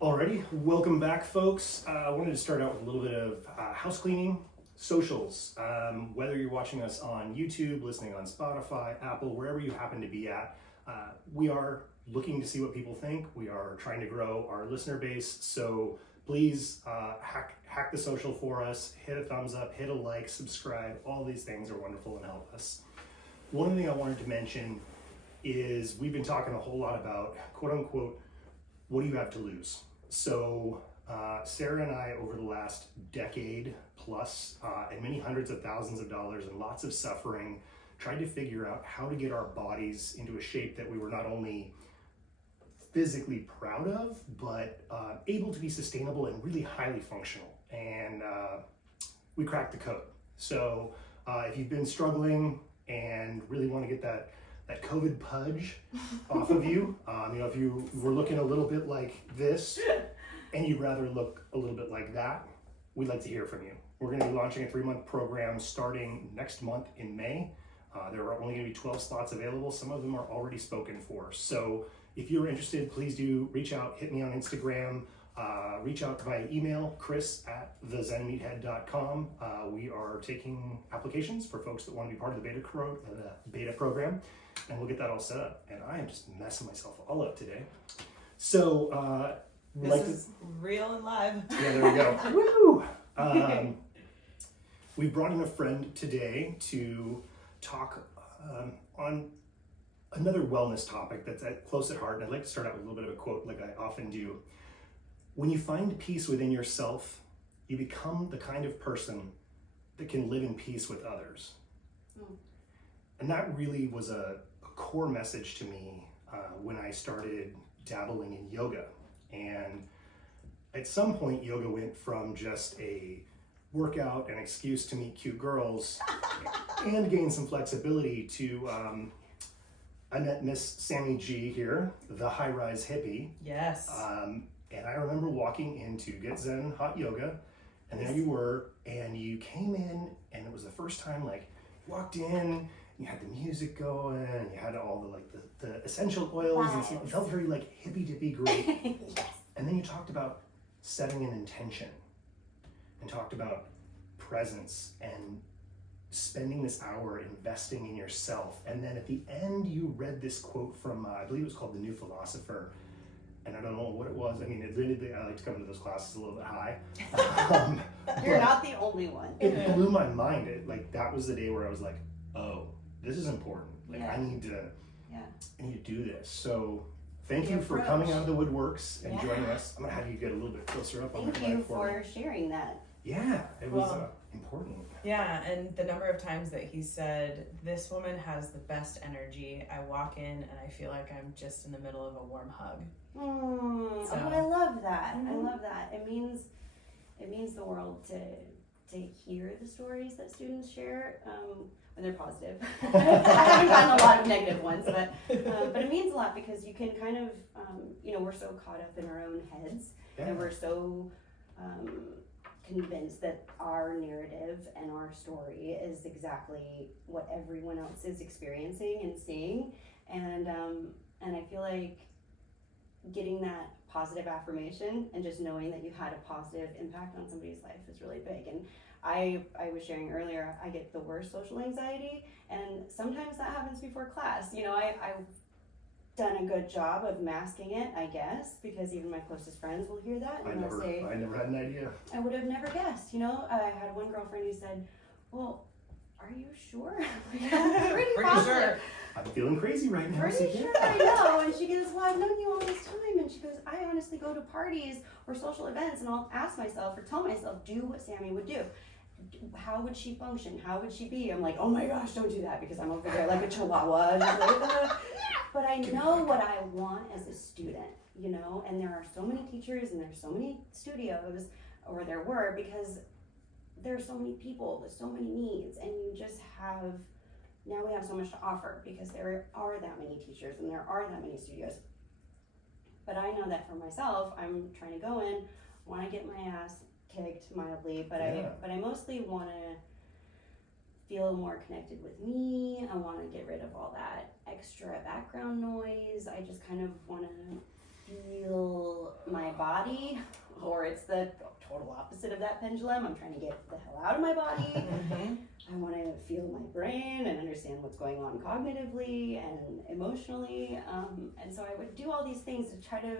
Alrighty, welcome back, folks. I wanted to start out with a little bit of house cleaning, socials. Whether you're watching us on YouTube, listening on Spotify, Apple, wherever you happen to be at, we are looking to see what people think. We are trying to grow our listener base, so please hack the social for us, hit a thumbs up, hit a like, subscribe. All these things are wonderful and help us. One thing I wanted to mention is we've been talking a whole lot about, quote unquote, what do you have to lose? So Sarah and I, over the last decade plus, and many hundreds of thousands of dollars and lots of suffering, tried to figure out how to get our bodies into a shape that we were not only physically proud of, but able to be sustainable and really highly functional. And we cracked the code. So if you've been struggling and really want to get that COVID pudge off of you. If you were looking a little bit like this and you'd rather look a little bit like that, we'd like to hear from you. We're going to be launching a 3-month program starting next month in May. There are only going to be 12 slots available. Some of them are already spoken for. So if you're interested, please do reach out, hit me on Instagram, reach out via email, chris@thezenmeathead.com. We are taking applications for folks that want to be part of the beta program. And we'll get that all set up. And I am just messing myself all up today. So, this is real and live. Yeah, there we go. Woo! We brought in a friend today to talk on another wellness topic that's close at heart. And I'd like to start out with a little bit of a quote, like I often do. When you find peace within yourself, you become the kind of person that can live in peace with others. And that really was a core message to me when I started dabbling in yoga. And at some point, yoga went from just a workout, an excuse to meet cute girls, and gain some flexibility to, I met Miss Sammie G here, the high-rise hippie. Yes. And I remember walking in to get Zen hot yoga, and there you were, and you came in, and it was the first time, walked in, you had the music going, and you had all the essential oils, and it felt very hippy-dippy great. Yes. And then you talked about setting an intention, and talked about presence, and spending this hour investing in yourself. And then at the end, you read this quote from, I believe it was called The New Philosopher, and I don't know what it was. I mean, admittedly, I like to come to those classes a little bit high. You're not the only one. It blew my mind. That was the day where I was like, oh, this is important. I need to do this. So thank you for coming out of the woodworks and joining us. I'm gonna have you get a little bit closer up on the mic. Thank you for sharing that. Yeah, it was important. Yeah, and the number of times that he said, this woman has the best energy. I walk in and I feel like I'm just in the middle of a warm hug. Oh, I love that. I love that. It means the world to hear the stories that students share when they're positive. I haven't gotten a lot of negative ones, but it means a lot because you can kind of we're so caught up in our own heads and we're so convinced that our narrative and our story is exactly what everyone else is experiencing and seeing, and I feel like getting that positive affirmation and just knowing that you had a positive impact on somebody's life is really big. And I was sharing earlier, I get the worst social anxiety, and sometimes that happens before class. I've done a good job of masking it, I guess, because even my closest friends will hear that and they'll say, I never had an idea. I would have never guessed. I had one girlfriend who said, well, are you sure? Pretty positive. Sure. I'm feeling crazy right now. Pretty sure, I know. And she goes, well, I've known you all this time. And she goes, I honestly go to parties or social events and I'll ask myself or tell myself, do what Sammie would do. How would she function? How would she be? I'm like, oh my gosh, don't do that, because I'm over there like a chihuahua. But I know what I want as a student, and there are so many teachers and there's so many studios, or there were, because there's so many people, there's so many needs, and now we have so much to offer because there are that many teachers and there are that many studios. But I know that for myself, I'm trying to go in, want to get my ass kicked mildly, but I mostly want to feel more connected with me. I want to get rid of all that extra background noise. I just kind of want to feel my body, or it's the total opposite of that pendulum. I'm trying to get the hell out of my body. Mm-hmm. I want to feel my brain and understand what's going on cognitively and emotionally. And so I would do all these things to try to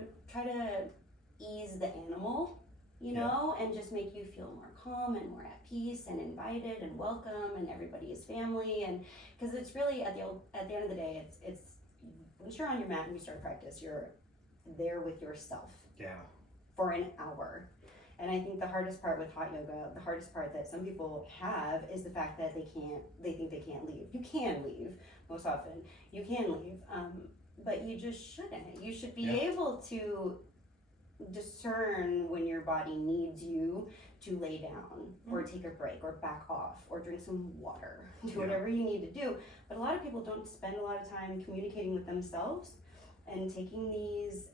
ease the animal, you know, and just make you feel more calm and more at peace and invited and welcome, and everybody is family. And because it's really at the end of the day, it's once you're on your mat and you start practice, you're there with yourself for an hour. And I think the hardest part with hot yoga, the hardest part that some people have, is the fact that they think they can't leave. You can leave most often. You can leave, but you just shouldn't. You should be able to discern when your body needs you to lay down or take a break or back off or drink some water, do whatever you need to do. But a lot of people don't spend a lot of time communicating with themselves and taking these,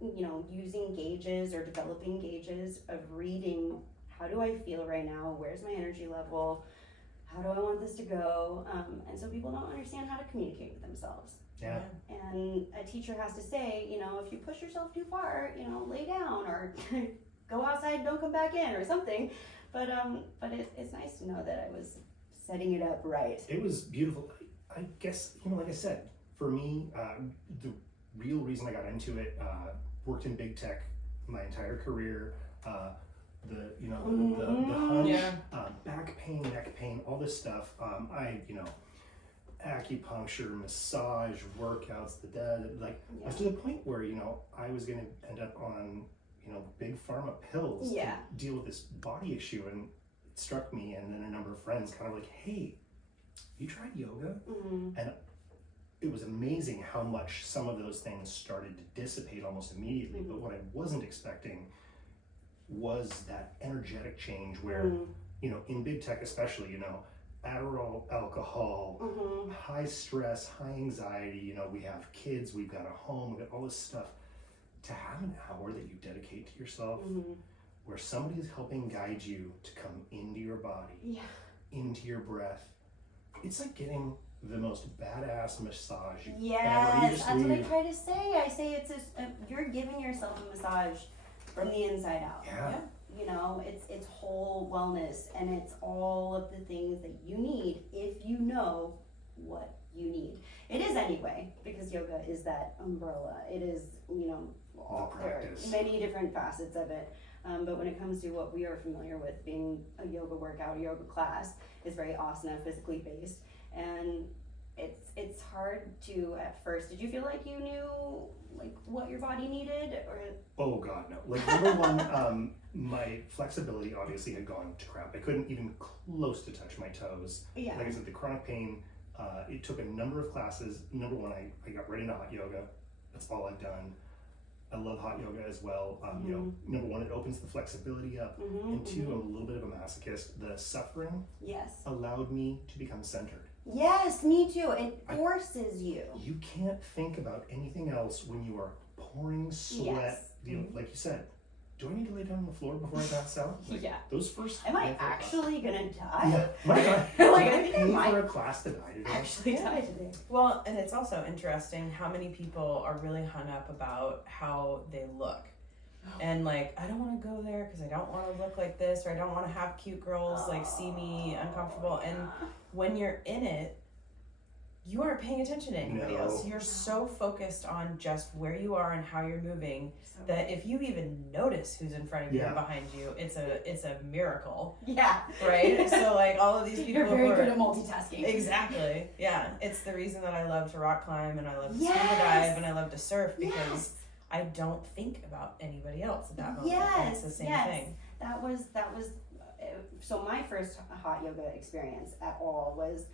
you know, using gauges or developing gauges of reading, how do I feel right now? Where's my energy level? How do I want this to go? And so people don't understand how to communicate with themselves. Yeah. And a teacher has to say, you know, if you push yourself too far, you know, lay down or go outside and don't come back in or something. But it's nice to know that I was setting it up right. It was beautiful. I guess, you know, like I said, for me, the real reason I got into it, worked in big tech my entire career, the hunch, back pain, neck pain, all this stuff. Acupuncture, massage, workouts, I was to the point where, you know, I was going to end up on, you know, big pharma pills to deal with this body issue. And it struck me, and then a number of friends kind of like, hey, you tried yoga? And it was amazing how much some of those things started to dissipate almost immediately. But what I wasn't expecting was that energetic change where, you know, in big tech especially, you know, Adderall, alcohol, high stress, high anxiety, you know, we have kids, we've got a home, we've got all this stuff. To have an hour that you dedicate to yourself, where somebody is helping guide you to come into your body, into your breath, it's like getting the most badass massage ever. Yes, that's what I try to say. I say it's you're giving yourself a massage from the inside out. Yeah. You know, it's whole wellness, and it's all of the things that you need if you know what you need. It is anyway, because yoga is that umbrella. It is, you know, there are many different facets of it. But when it comes to what we are familiar with, being a yoga workout, a yoga class is very asana, physically based, and it's hard to at first. Did you feel like you knew like what your body needed, or? Oh God, no. Like number one, my flexibility obviously had gone to crap. I couldn't even close to touch my toes. Yeah. Like I said, the chronic pain. It took a number of classes. Number one, I got right into hot yoga. That's all I've done. I love hot yoga as well. You know, number one, it opens the flexibility up, and two, I'm a little bit of a masochist. The suffering allowed me to become centered. Yes, me too. It forces you. You can't think about anything else when you are pouring sweat. You know, like you said, do I need to lay down on the floor before I pass out? Like, those first. Am I actually gonna die? Yeah. Like I think I might for a class to die today. Actually die today. Well, and it's also interesting how many people are really hung up about how they look. And like, I don't want to go there because I don't want to look like this, or I don't want to have cute girls like see me uncomfortable. And when you're in it, you aren't paying attention to anybody else. You're so focused on just where you are and how you're moving that if you even notice who's in front of you and behind you, it's a miracle. Yeah. Right? So like all of these people You're very good at multitasking. Exactly. Yeah. It's the reason that I love to rock climb and I love to scuba dive and I love to surf, because I don't think about anybody else at that moment. It's the same thing. That was so my first hot yoga experience at all was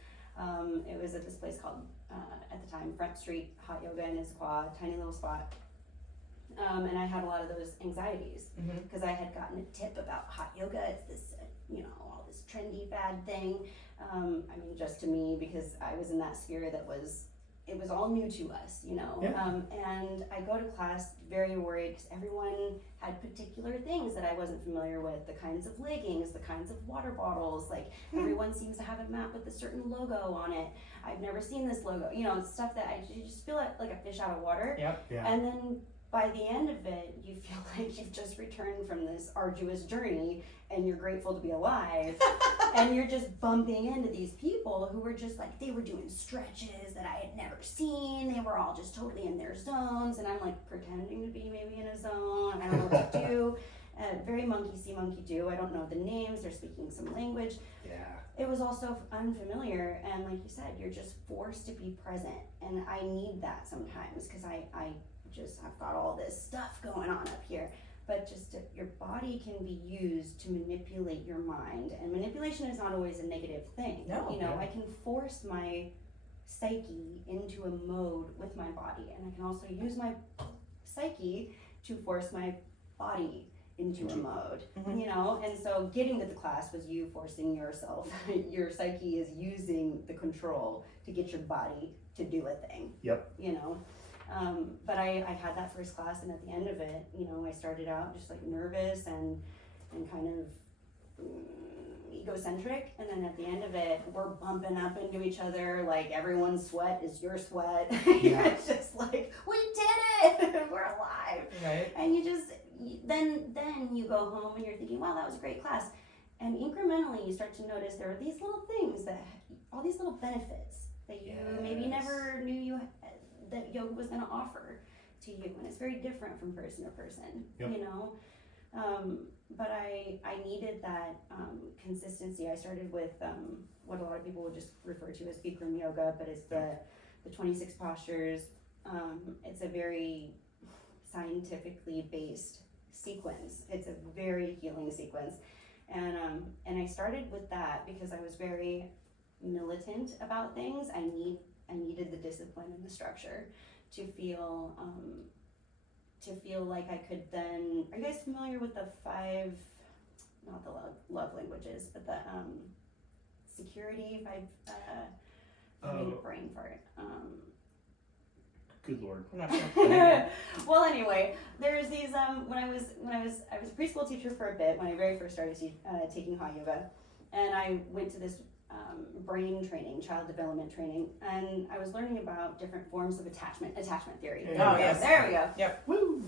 it was at this place called at the time Front Street Hot Yoga in Issaquah, tiny little spot. And I had a lot of those anxieties because I had gotten a tip about hot yoga. It's this, you know, all this trendy fad thing. I mean, just to me, because I was in that sphere that it was all new to us, you know. And I go to class very worried because everyone had particular things that I wasn't familiar with. The kinds of leggings, the kinds of water bottles. Like everyone seems to have a mat with a certain logo on it. I've never seen this logo. You know, stuff that you just feel like a fish out of water. Yep. Yeah. And then by the end of it, you feel like you've just returned from this arduous journey and you're grateful to be alive. And you're just bumping into these people who were just like, they were doing stretches that I had never seen. They were all just totally in their zones. And I'm like pretending to be maybe in a zone. I don't know what to do. Very monkey see, monkey do. I don't know the names. They're speaking some language. Yeah. It was also unfamiliar. And like you said, you're just forced to be present. And I need that sometimes because I've got all this stuff going on up here. But just your body can be used to manipulate your mind. And manipulation is not always a negative thing. No. You know, I can force my psyche into a mode with my body. And I can also use my psyche to force my body into a mode, you know? And so getting to the class was you forcing yourself. Your psyche is using the control to get your body to do a thing. Yep. You know? But I had that first class, and at the end of it, you know, I started out just like nervous and kind of egocentric, and then at the end of it, we're bumping up into each other like everyone's sweat is your sweat. Yeah. It's just like, we did it, we're alive. Right. And you just then you go home and you're thinking, wow, that was a great class, and incrementally you start to notice there are these little things all these little benefits that you maybe never knew that yoga was going to offer to you, and it's very different from person to person. Yep. You know. But I needed that consistency. I started with what a lot of people would just refer to as Bikram yoga, but it's the 26 postures. It's a very scientifically based sequence. It's a very healing sequence, and I started with that because I was very militant about things. I needed the discipline and the structure to feel like I could then. Are you guys familiar with the 5, not the love languages, but the security 5? Having a brain fart. Good Lord. I'm not sure. Well, anyway, there's these. When I was a preschool teacher for a bit when I very first started taking hot yoga, and I went to this brain training, child development training, and I was learning about different forms of attachment theory. Oh, yes. There we go. Yep. Woo!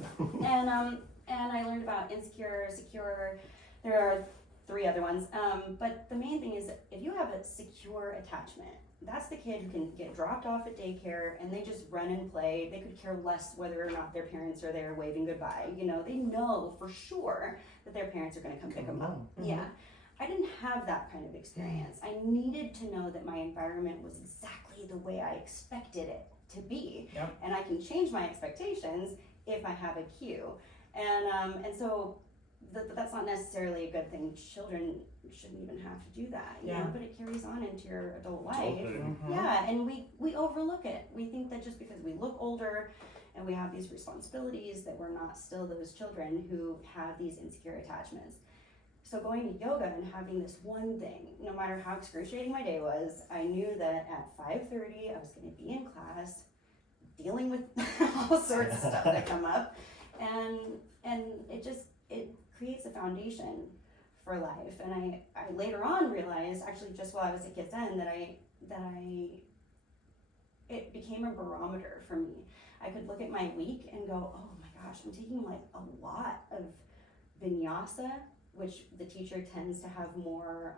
And I learned about insecure, secure. There are 3 other ones. But the main thing is if you have a secure attachment, that's the kid who can get dropped off at daycare and they just run and play. They could care less whether or not their parents are there waving goodbye. You know, they know for sure that their parents are going to come pick them up. Mm-hmm. Yeah. I didn't have that kind of experience. I needed to know that my environment was exactly the way I expected it to be. Yep. And I can change my expectations if I have a cue. And so that's not necessarily a good thing. Children shouldn't even have to do that, you know, but it carries on into your adult life. Mm-hmm. Yeah, and we overlook it. We think that just because we look older and we have these responsibilities that we're not still those children who have these insecure attachments. So going to yoga and having this one thing, no matter how excruciating my day was, I knew that at 5:30 I was going to be in class dealing with all sorts of stuff that come up, and it creates a foundation for life. And I later on realized, actually just while I was at Kids End, that it became a barometer for me. I could look at my week and go, oh my gosh, I'm taking like a lot of vinyasa, which the teacher tends to have more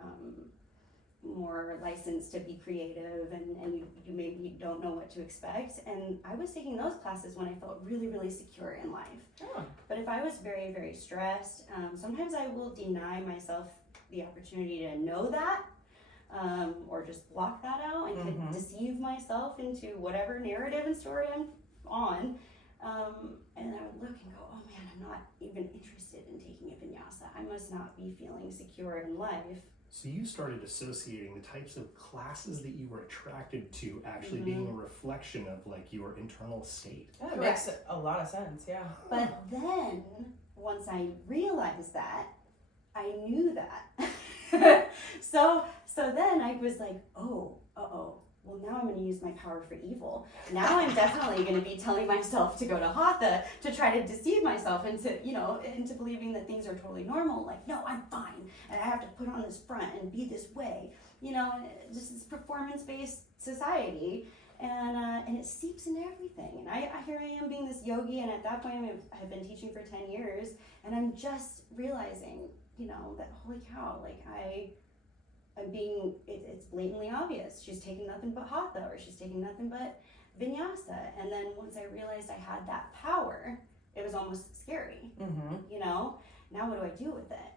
license to be creative, and you maybe don't know what to expect. And I was taking those classes when I felt really, really secure in life. Oh. But if I was very, very stressed, sometimes I will deny myself the opportunity to know that, or just block that out and could deceive myself into whatever narrative and story I'm on. And I would look and go, oh man, I'm not even interested in taking a vinyasa. I must not be feeling secure in life. So you started associating the types of classes that you were attracted to actually being a reflection of like your internal state. Yeah, it makes a lot of sense, yeah. But then, once I realized that, I knew that. So then I was like, oh, well now I'm going to use my power for evil. Now I'm definitely going to be telling myself to go to Hatha to try to deceive myself into believing that things are totally normal. Like, no, I'm fine, and I have to put on this front and be this way. You know, just this performance-based society. And it seeps into everything. And I here I am being this yogi, and at that point I've been teaching for 10 years, and I'm just realizing, that holy cow, like I'm being, it's blatantly obvious. She's taking nothing but hatha, or she's taking nothing but vinyasa. And then once I realized I had that power, it was almost scary. Now what do I do with it?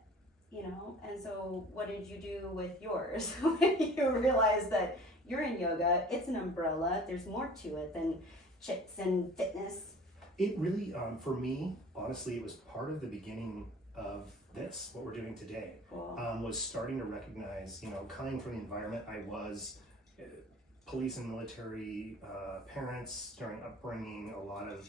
And so what did you do with yours when you realized that you're in yoga? It's an umbrella. There's more to it than chits and fitness. It really, for me, honestly, it was part of the beginning of this, what we're doing today. Cool. Was starting to recognize, coming from the environment I was, police and military, parents during upbringing, a lot of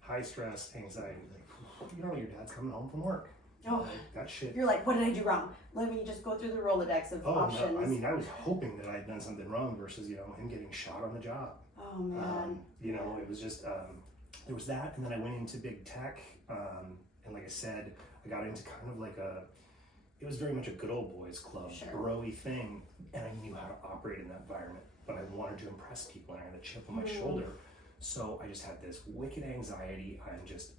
high stress, anxiety. Like, your dad's coming home from work. Oh, like, that shit. You're like, what did I do wrong? Let me just go through the Rolodex of options. No, I mean, I was hoping that I'd done something wrong versus, him getting shot on the job. Oh man. It was just, there was that, and then I went into big tech, and like I said, I got into kind of like it was very much a good old boys club, Sure. bro-y thing, and I knew how to operate in that environment, but I wanted to impress people, and I had a chip on my shoulder, so I just had this wicked anxiety. I'm just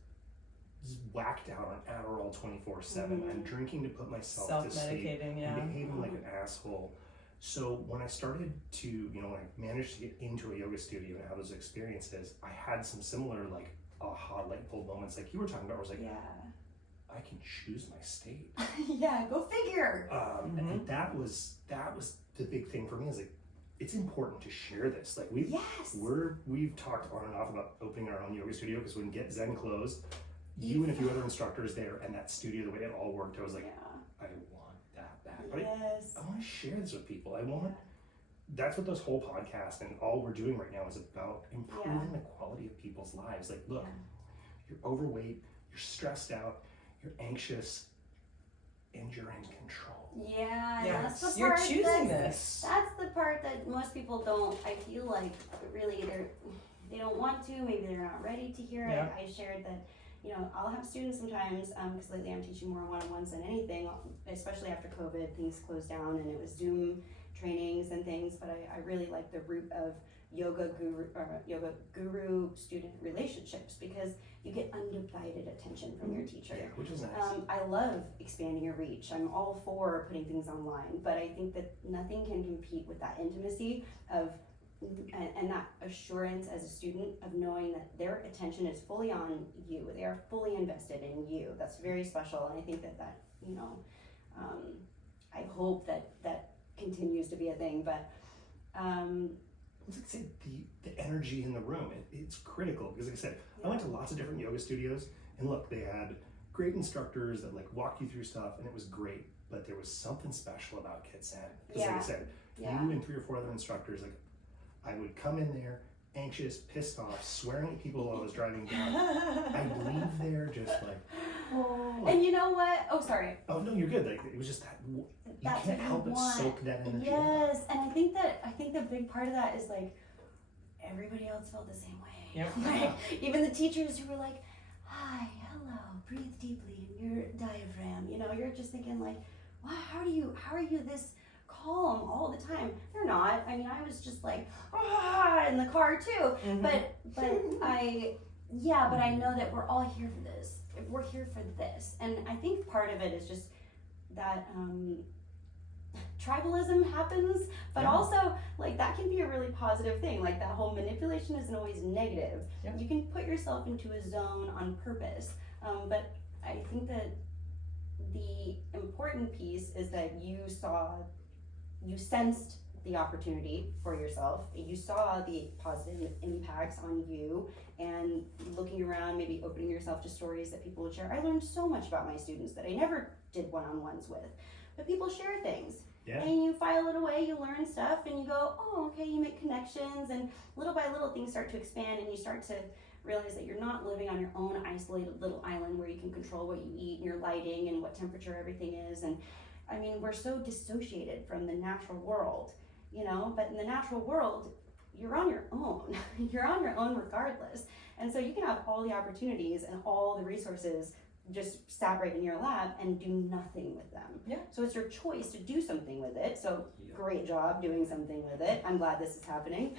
whacked out on Adderall 24/7. I'm drinking to put myself to sleep. Self-medicating, yeah. I'm behaving like an asshole. So when I started to, when I managed to get into a yoga studio and have those experiences, I had some similar like aha light bulb moments like you were talking about. Where I was like, I can choose my state. Yeah, go figure. And that was the big thing for me. Is like, it's important to share this. Like we've talked on and off about opening our own yoga studio, because when Get Zen closed, you and a few other instructors there, and that studio, the way it all worked, I was like, I want that back. But I want to share this with people. That's what this whole podcast and all we're doing right now is about, improving the quality of people's lives. Like, look, you're overweight, you're stressed out, you're anxious, and you're in control. That's the You're part choosing this. That's the part that most people don't, I feel like, really they don't want to, maybe they're not ready to hear it. I shared that, I'll have students sometimes, because lately I'm teaching more one-on-ones than anything, especially after COVID, things closed down and it was Zoom trainings and things, but I really like the root of yoga guru student relationships, because you get undivided attention from your teacher. Which is nice. I love expanding your reach. I'm all for putting things online, but I think that nothing can compete with that intimacy of and that assurance as a student of knowing that their attention is fully on you. They are fully invested in you. That's very special, and I think that I hope that continues to be a thing. But let's say the energy in the room, it's critical, because like I said, I went to lots of different yoga studios, and look, they had great instructors that like walk you through stuff, and it was great, but there was something special about Get Zen. Because like I said, you and 3 or 4 other instructors, like I would come in there anxious, pissed off, swearing at people while I was driving down. I'd leave there just like, and you know what? Oh, sorry. Oh no, you're good. Like it was just that you can't help but soak that energy. Yes, and I think the big part of that is like everybody else felt the same way. Yep. Like, even the teachers who were like, "Hi, hello, breathe deeply in your diaphragm." You're just thinking like, "Wow, how are you this calm all the time?" They're not. I mean, I was just like in the car too. But I know that we're all here for this. We're here for this, and I think part of it is just that tribalism happens, but also like that can be a really positive thing. Like that whole manipulation isn't always negative. You can put yourself into a zone on purpose, but I think that the important piece is that you sensed the opportunity for yourself. You saw the positive impacts on you, and looking around, maybe opening yourself to stories that people would share. I learned so much about my students that I never did one-on-ones with, but people share things. And you file it away, you learn stuff, and you go, oh, okay, you make connections, and little by little things start to expand, and you start to realize that you're not living on your own isolated little island where you can control what you eat and your lighting and what temperature everything is. And I mean, we're so dissociated from the natural world, but in the natural world, you're on your own. You're on your own regardless. And so you can have all the opportunities and all the resources just sat right in your lap and do nothing with them. Yeah. So it's your choice to do something with it. So great job doing something with it. I'm glad this is happening,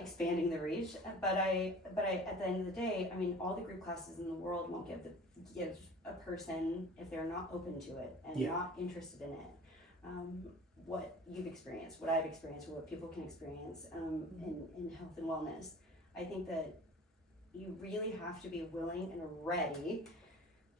expanding the reach. But I, at the end of the day, I mean, all the group classes in the world won't give a person, if they're not open to it and not interested in it, what you've experienced, what I've experienced, what people can experience in health and wellness. I think that you really have to be willing and ready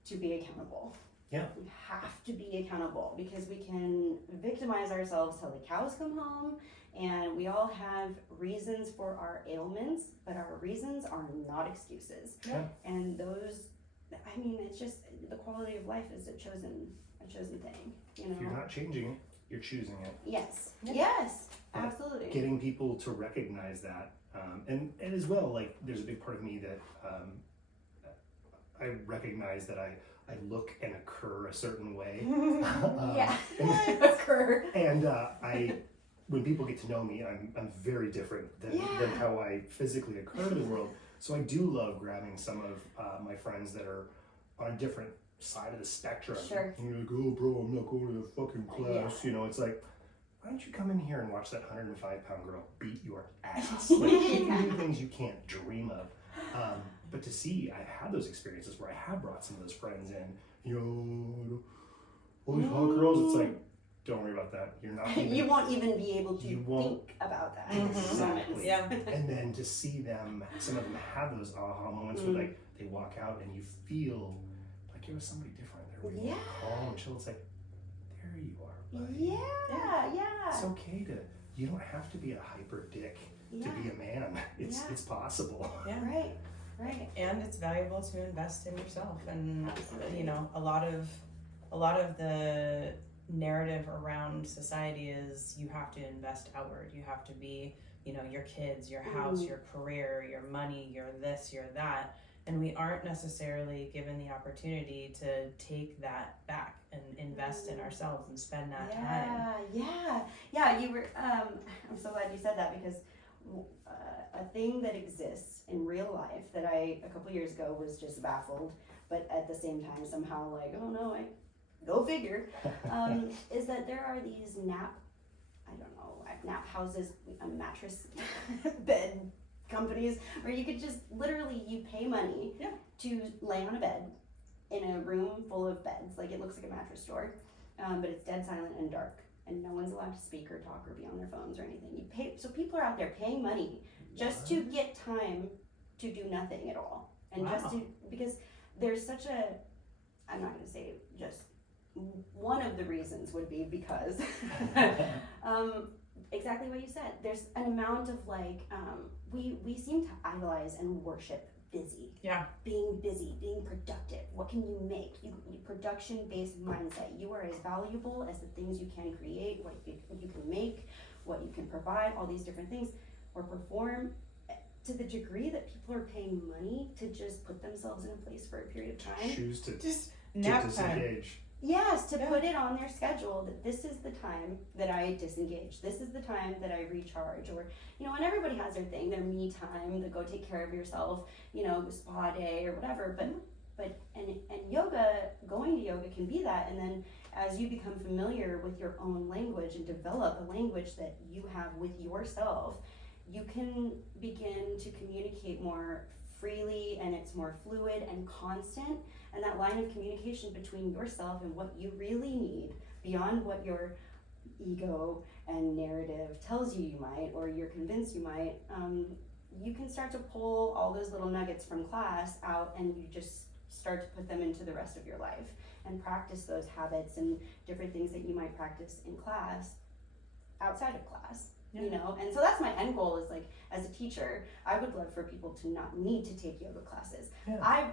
to be accountable. Yeah. You have to be accountable, because we can victimize ourselves till the cows come home, and we all have reasons for our ailments, but our reasons are not excuses. Yeah. And those, I mean, it's just the quality of life is a chosen thing, you know. If you're not changing it, you're choosing it. Yes. Yeah. Yes. But Absolutely. Getting people to recognize that, and as well, like there's a big part of me that I recognize that I look and occur a certain way. Yeah. And, Occur. and when people get to know me, I'm very different than how I physically occur to the world. So I do love grabbing some of my friends that are on a different side of the spectrum. Sure. And you're like, oh bro, I'm not going to the fucking class. Yeah. You know, it's like, why don't you come in here and watch that 105-pound girl beat your ass? Like, she can do things you can't dream of. But to see, I had those experiences where I have brought some of those friends in, you know, all these hot girls, it's like, don't worry about that. You're not even, You won't even be able to You won't- think about that. Exactly. Yeah. And then to see them, some of them have those aha moments where like they walk out and you feel like you're with somebody different. They're really calm and chill. It's like, there you are, buddy. Yeah. It's okay to, you don't have to be a hyper dick to be a man. It's possible. Yeah. Right. And it's valuable to invest in yourself. And Absolutely. you know, a lot of the narrative around society is you have to invest outward. You have to be, you know, your kids, your house, your career, your money, your this, your that. And we aren't necessarily given the opportunity to take that back and invest in ourselves and spend that time. Yeah. You were. I'm so glad you said that, because a thing that exists in real life that I a couple years ago was just baffled, but at the same time somehow like, oh no, go figure, is that there are these nap houses, mattress bed companies where you could just literally, you pay money to lay on a bed in a room full of beds, like it looks like a mattress store, but it's dead silent and dark, and no one's allowed to speak or talk or be on their phones or anything. You pay, so people are out there paying money just to get time to do nothing at all, and just to, because there's such a, I'm not going to say just one of the reasons would be because exactly what you said. There's an amount of like, we seem to idolize and worship busy. Yeah. Being busy, being productive. What can you make? You production-based mindset. You are as valuable as the things you can create, what you can make, what you can provide, all these different things, or perform, to the degree that people are paying money to just put themselves in a place for a period of time. Choose to Just nap time. disengage. Yes, to put it on their schedule that this is the time that I disengage. This is the time that I recharge. Or, you know, and everybody has their thing, their me time, to go take care of yourself, you know, spa day or whatever. But yoga, going to yoga can be that. And then as you become familiar with your own language and develop a language that you have with yourself, you can begin to communicate more freely, and it's more fluid and constant, and that line of communication between yourself and what you really need beyond what your ego and narrative tells you might, or you're convinced you might, you can start to pull all those little nuggets from class out, and you just start to put them into the rest of your life and practice those habits and different things that you might practice in class outside of class. You know, and so that's my end goal, is like, as a teacher, I would love for people to not need to take yoga classes. I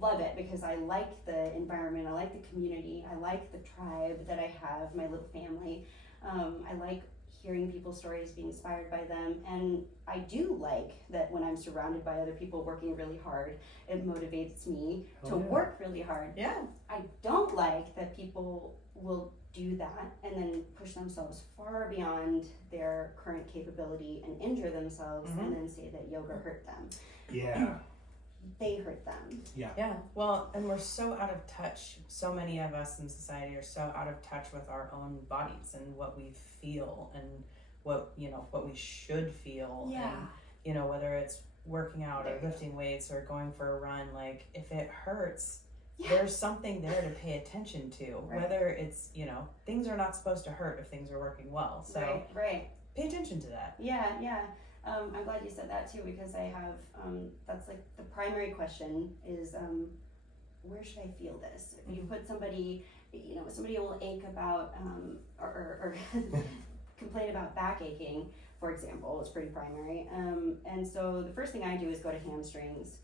love it because I like the environment, I like the community, I like the tribe that I have, my little family. I like hearing people's stories, being inspired by them, and I do like that when I'm surrounded by other people working really hard, it motivates me to work really hard. I don't like that people will do that and then push themselves far beyond their current capability and injure themselves and then say that yoga hurt them. they hurt them. Yeah. Well, and we're so out of touch. So many of us in society are so out of touch with our own bodies and what we feel and what we should feel. Yeah. And, whether it's working out or lifting weights or going for a run, like if it hurts, there's something there to pay attention to. Right. Whether it's, things are not supposed to hurt if things are working well. So right. Pay attention to that. Yeah. I'm glad you said that too, because I have, that's like the primary question is, where should I feel this? If you put somebody, somebody will ache about, or complain about back aching, for example, is pretty primary. And so the first thing I do is go to hamstrings,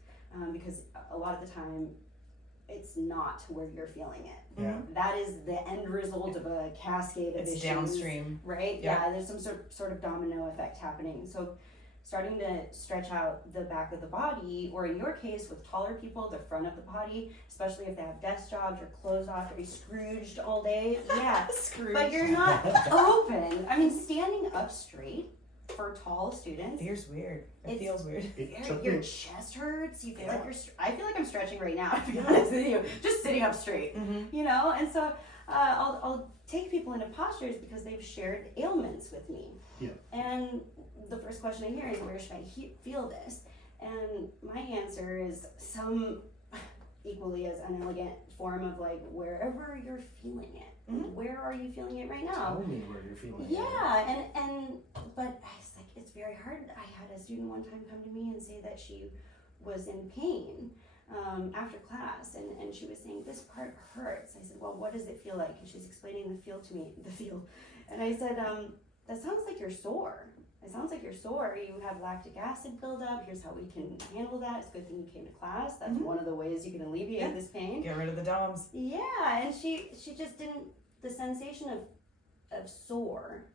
because a lot of the time it's not where you're feeling it. Yeah. That is the end result of a cascade of issues. It's downstream. Right? Yep. Yeah, there's some sort of domino effect happening. So starting to stretch out the back of the body, or in your case with taller people, the front of the body, especially if they have desk jobs or closed off, to be Scrooged all day. Yeah. Scrooged. But you're not open. I mean, standing up straight for tall students. Feels weird. It feels weird. Your chest hurts. You feel like I feel like I'm stretching right now, to be honest with you. Just sitting up straight, And so I'll take people into postures because they've shared ailments with me. Yeah. And the first question I hear is, where should I feel this? And my answer is some equally as unelegant form of like, wherever you're feeling it. Where are you feeling it right now? Tell me where you're feeling it. Yeah, but it's very hard. I had a student one time come to me and say that she was in pain after class, and she was saying, this part hurts. I said, well, what does it feel like? And she's explaining the feel to me, and I said, that sounds like you're sore. It sounds like you're sore. You have lactic acid buildup. Here's how we can handle that. It's a good thing you came to class. That's one of the ways you can alleviate this pain. Get rid of the DOMs. Yeah, and she just didn't, the sensation of sore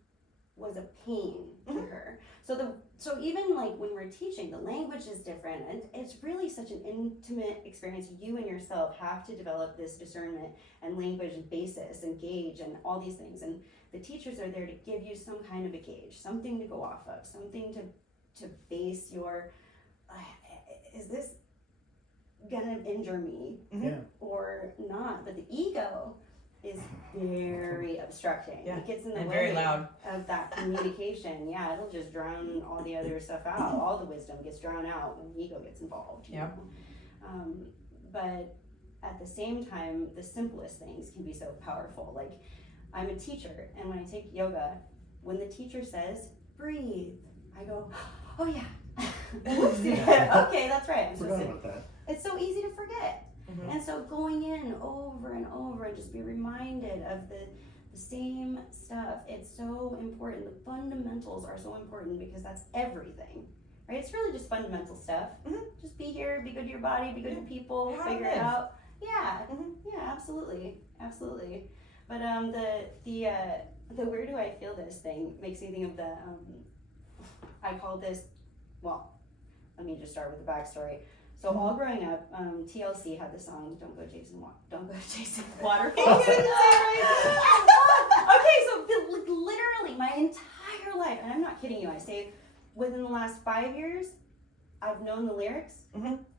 was a pain to her. So even like when we're teaching, the language is different, and it's really such an intimate experience. You and yourself have to develop this discernment and language and basis and gauge and all these things. And the teachers are there to give you some kind of a gauge, something to go off of, something to base your, is this gonna injure me or not? But the ego is very obstructing. Yeah. It gets in the and way very loud. of that communication. Yeah, it'll just drown all the other stuff out. All the wisdom gets drowned out when the ego gets involved. Yeah. But at the same time, the simplest things can be so powerful. Like, I'm a teacher, and when I take yoga, when the teacher says, breathe, I go, oh yeah. Okay, that's right. Forgot about that. It's so easy to forget. And so going in over and over and just be reminded of the same stuff, it's so important. The fundamentals are so important because that's everything, right? It's really just fundamental stuff. Just be here, be good to your body, be good to people, figure it out. Yeah, yeah, absolutely. But the where do I feel this thing makes me think of the, I call this, well, let me just start with the backstory. So all growing up, TLC had the song "Don't Go Chasing Waterfalls." Okay, so literally my entire life, and I'm not kidding you. I say, within the last 5 years, I've known the lyrics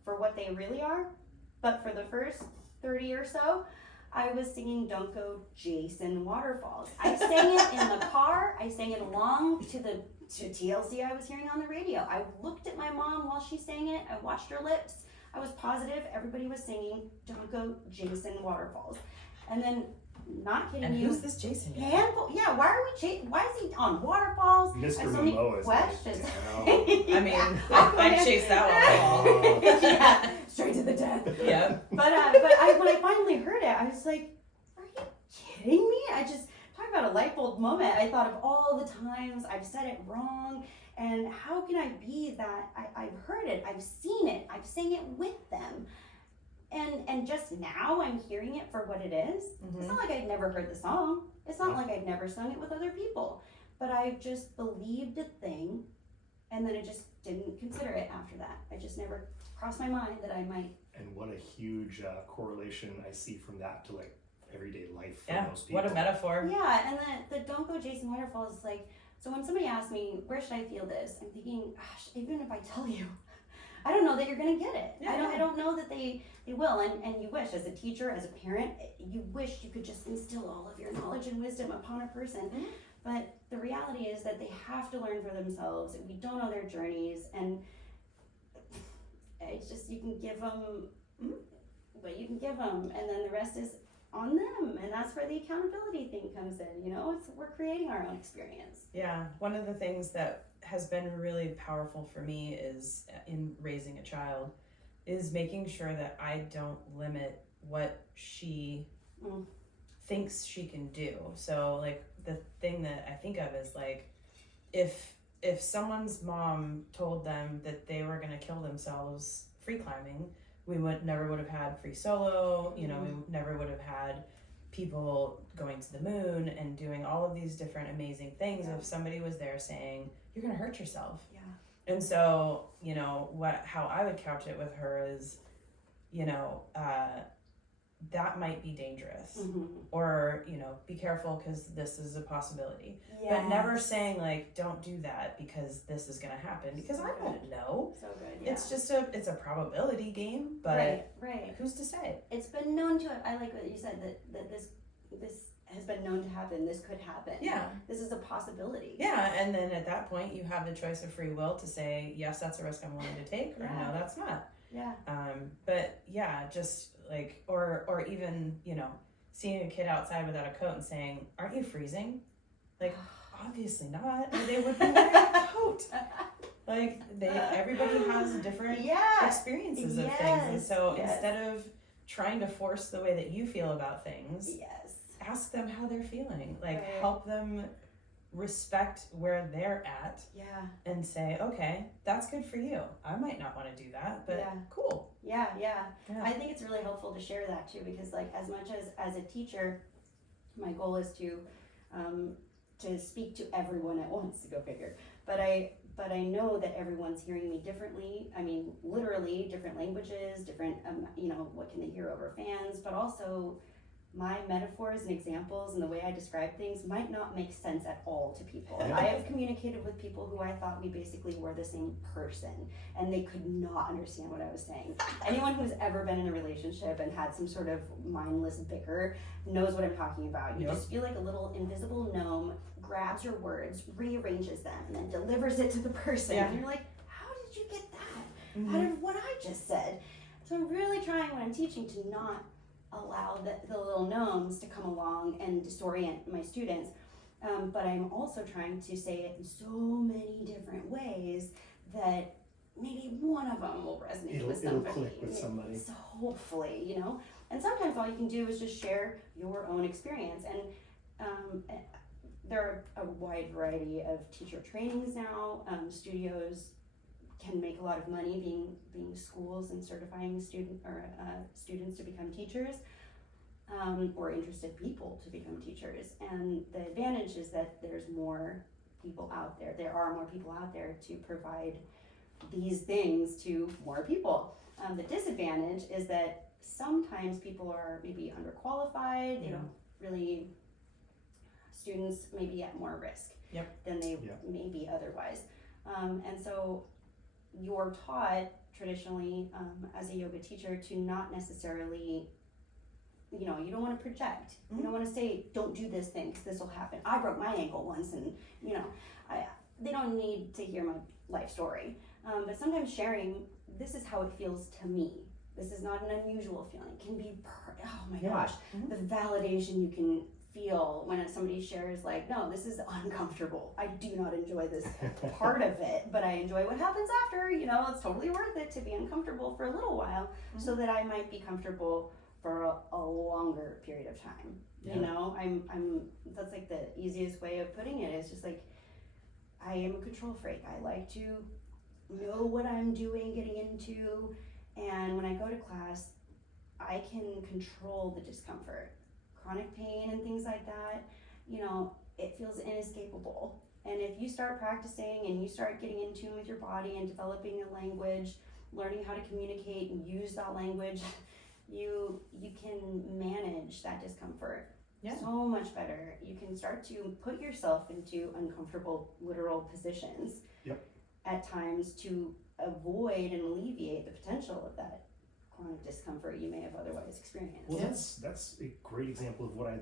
for what they really are. But for the first 30 or so, I was singing "Don't Go Chasing Waterfalls." I sang it in the car. I sang it along to TLC I was hearing on the radio. I looked at my mom while she sang it. I watched her lips. I was positive everybody was singing "Don't Go Chasing Waterfalls." And then, not kidding you. And who's this Jason? Yeah, why is he on waterfalls? Mr. I have so many Momoa is questions. I mean, I'd chase that one. Yeah, straight to the death. Yeah. But when I finally heard it, I was like, are you kidding me? I just, talk about a light bulb moment. I thought of all the times I've said it wrong, and how can I be that? I've heard it, I've seen it, I've sang it with them. And just now I'm hearing it for what it is. It's not like I'd never heard the song. It's not like I'd never sung it with other people. But I just believed a thing, and then I just didn't consider it after that. I just never crossed my mind that I might. And what a huge correlation I see from that to like everyday life for most people. What a metaphor. Yeah, and the "Don't Go Chasing Waterfalls" is like, so when somebody asks me, where should I feel this? I'm thinking, gosh, even if I tell you, I don't know that you're going to get it. Yeah, I don't know that they will. And you wish, as a teacher, as a parent, you wish you could just instill all of your knowledge and wisdom upon a person. Mm-hmm. But the reality is that they have to learn for themselves. We don't know their journeys, and it's just, you can give them what you can give them, and then the rest is on them. And that's where the accountability thing comes in. You know, we're creating our own experience. Yeah, one of the things that has been really powerful for me is in raising a child is making sure that I don't limit what she thinks she can do. So like the thing that I think of is like if someone's mom told them that they were going to kill themselves free climbing, we never would have had free solo, you know, we never would have had people going to the moon and doing all of these different amazing things if somebody was there saying, you're going to hurt yourself. Yeah. And so, you know, how I would couch it with her is, you know, that might be dangerous, or, you know, be careful because this is a possibility. Yes. But never saying like, don't do that because this is going to happen, because I don't know. So good. Yeah. It's just it's a probability game, but right. who's to say? It's been known to. I like what you said, that this has been known to happen. This could happen. Yeah. This is a possibility. Yeah, and then at that point you have the choice of free will to say, yes, that's a risk I'm willing to take, or no, that's not. Yeah. But yeah, just like, or even, you know, seeing a kid outside without a coat and saying, aren't you freezing? Like, obviously not. Or they would be wearing a coat. Like, everybody has different experiences of things. And so instead of trying to force the way that you feel about things, ask them how they're feeling. Like, help them respect where they're at and say, okay, that's good for you. I might not want to do that, but cool. Yeah. I think it's really helpful to share that too, because like as much as a teacher, my goal is to speak to everyone at once, to go figure. But I know that everyone's hearing me differently. I mean, literally different languages, different, you know, what can they hear over fans, but also my metaphors and examples and the way I describe things might not make sense at all to people. I have communicated with people who I thought we basically were the same person, and they could not understand what I was saying. Anyone who's ever been in a relationship and had some sort of mindless bicker knows what I'm talking about. You just feel like a little invisible gnome grabs your words, rearranges them, and then delivers it to the person. And you're like, how did you get that out of what I just said? So I'm really trying when I'm teaching to not allow the little gnomes to come along and disorient my students, but I'm also trying to say it in so many different ways that maybe one of them will resonate with somebody. It'll click with somebody. So hopefully, you know. And sometimes all you can do is just share your own experience. And there are a wide variety of teacher trainings now. Studios can make a lot of money being schools and certifying students to become teachers, or interested people to become teachers. And the advantage is that there's more people out there. There are more people out there to provide these things to more people. The disadvantage is that sometimes people are maybe underqualified. They don't really. Students may be at more risk than they may be otherwise, and so. You're taught traditionally as a yoga teacher to not necessarily, you know, you don't want to project. You don't want to say, don't do this thing because this will happen. I broke my ankle once, and, you know, they don't need to hear my life story. But sometimes sharing, this is how it feels to me. This is not an unusual feeling. It can be, oh my gosh, the validation you can feel when somebody shares like, no, this is uncomfortable. I do not enjoy this part of it, but I enjoy what happens after. You know, it's totally worth it to be uncomfortable for a little while so that I might be comfortable for a longer period of time. You know, I'm that's like the easiest way of putting it. It's just like, I am a control freak. I like to know what I'm doing, getting into, and when I go to class, I can control the discomfort. Chronic pain and things like that, you know, it feels inescapable. And if you start practicing and you start getting in tune with your body and developing a language, learning how to communicate and use that language, you can manage that discomfort so much better. You can start to put yourself into uncomfortable literal positions at times to avoid and alleviate the potential of that chronic discomfort you may have otherwise experienced. Well, that's a great example of what I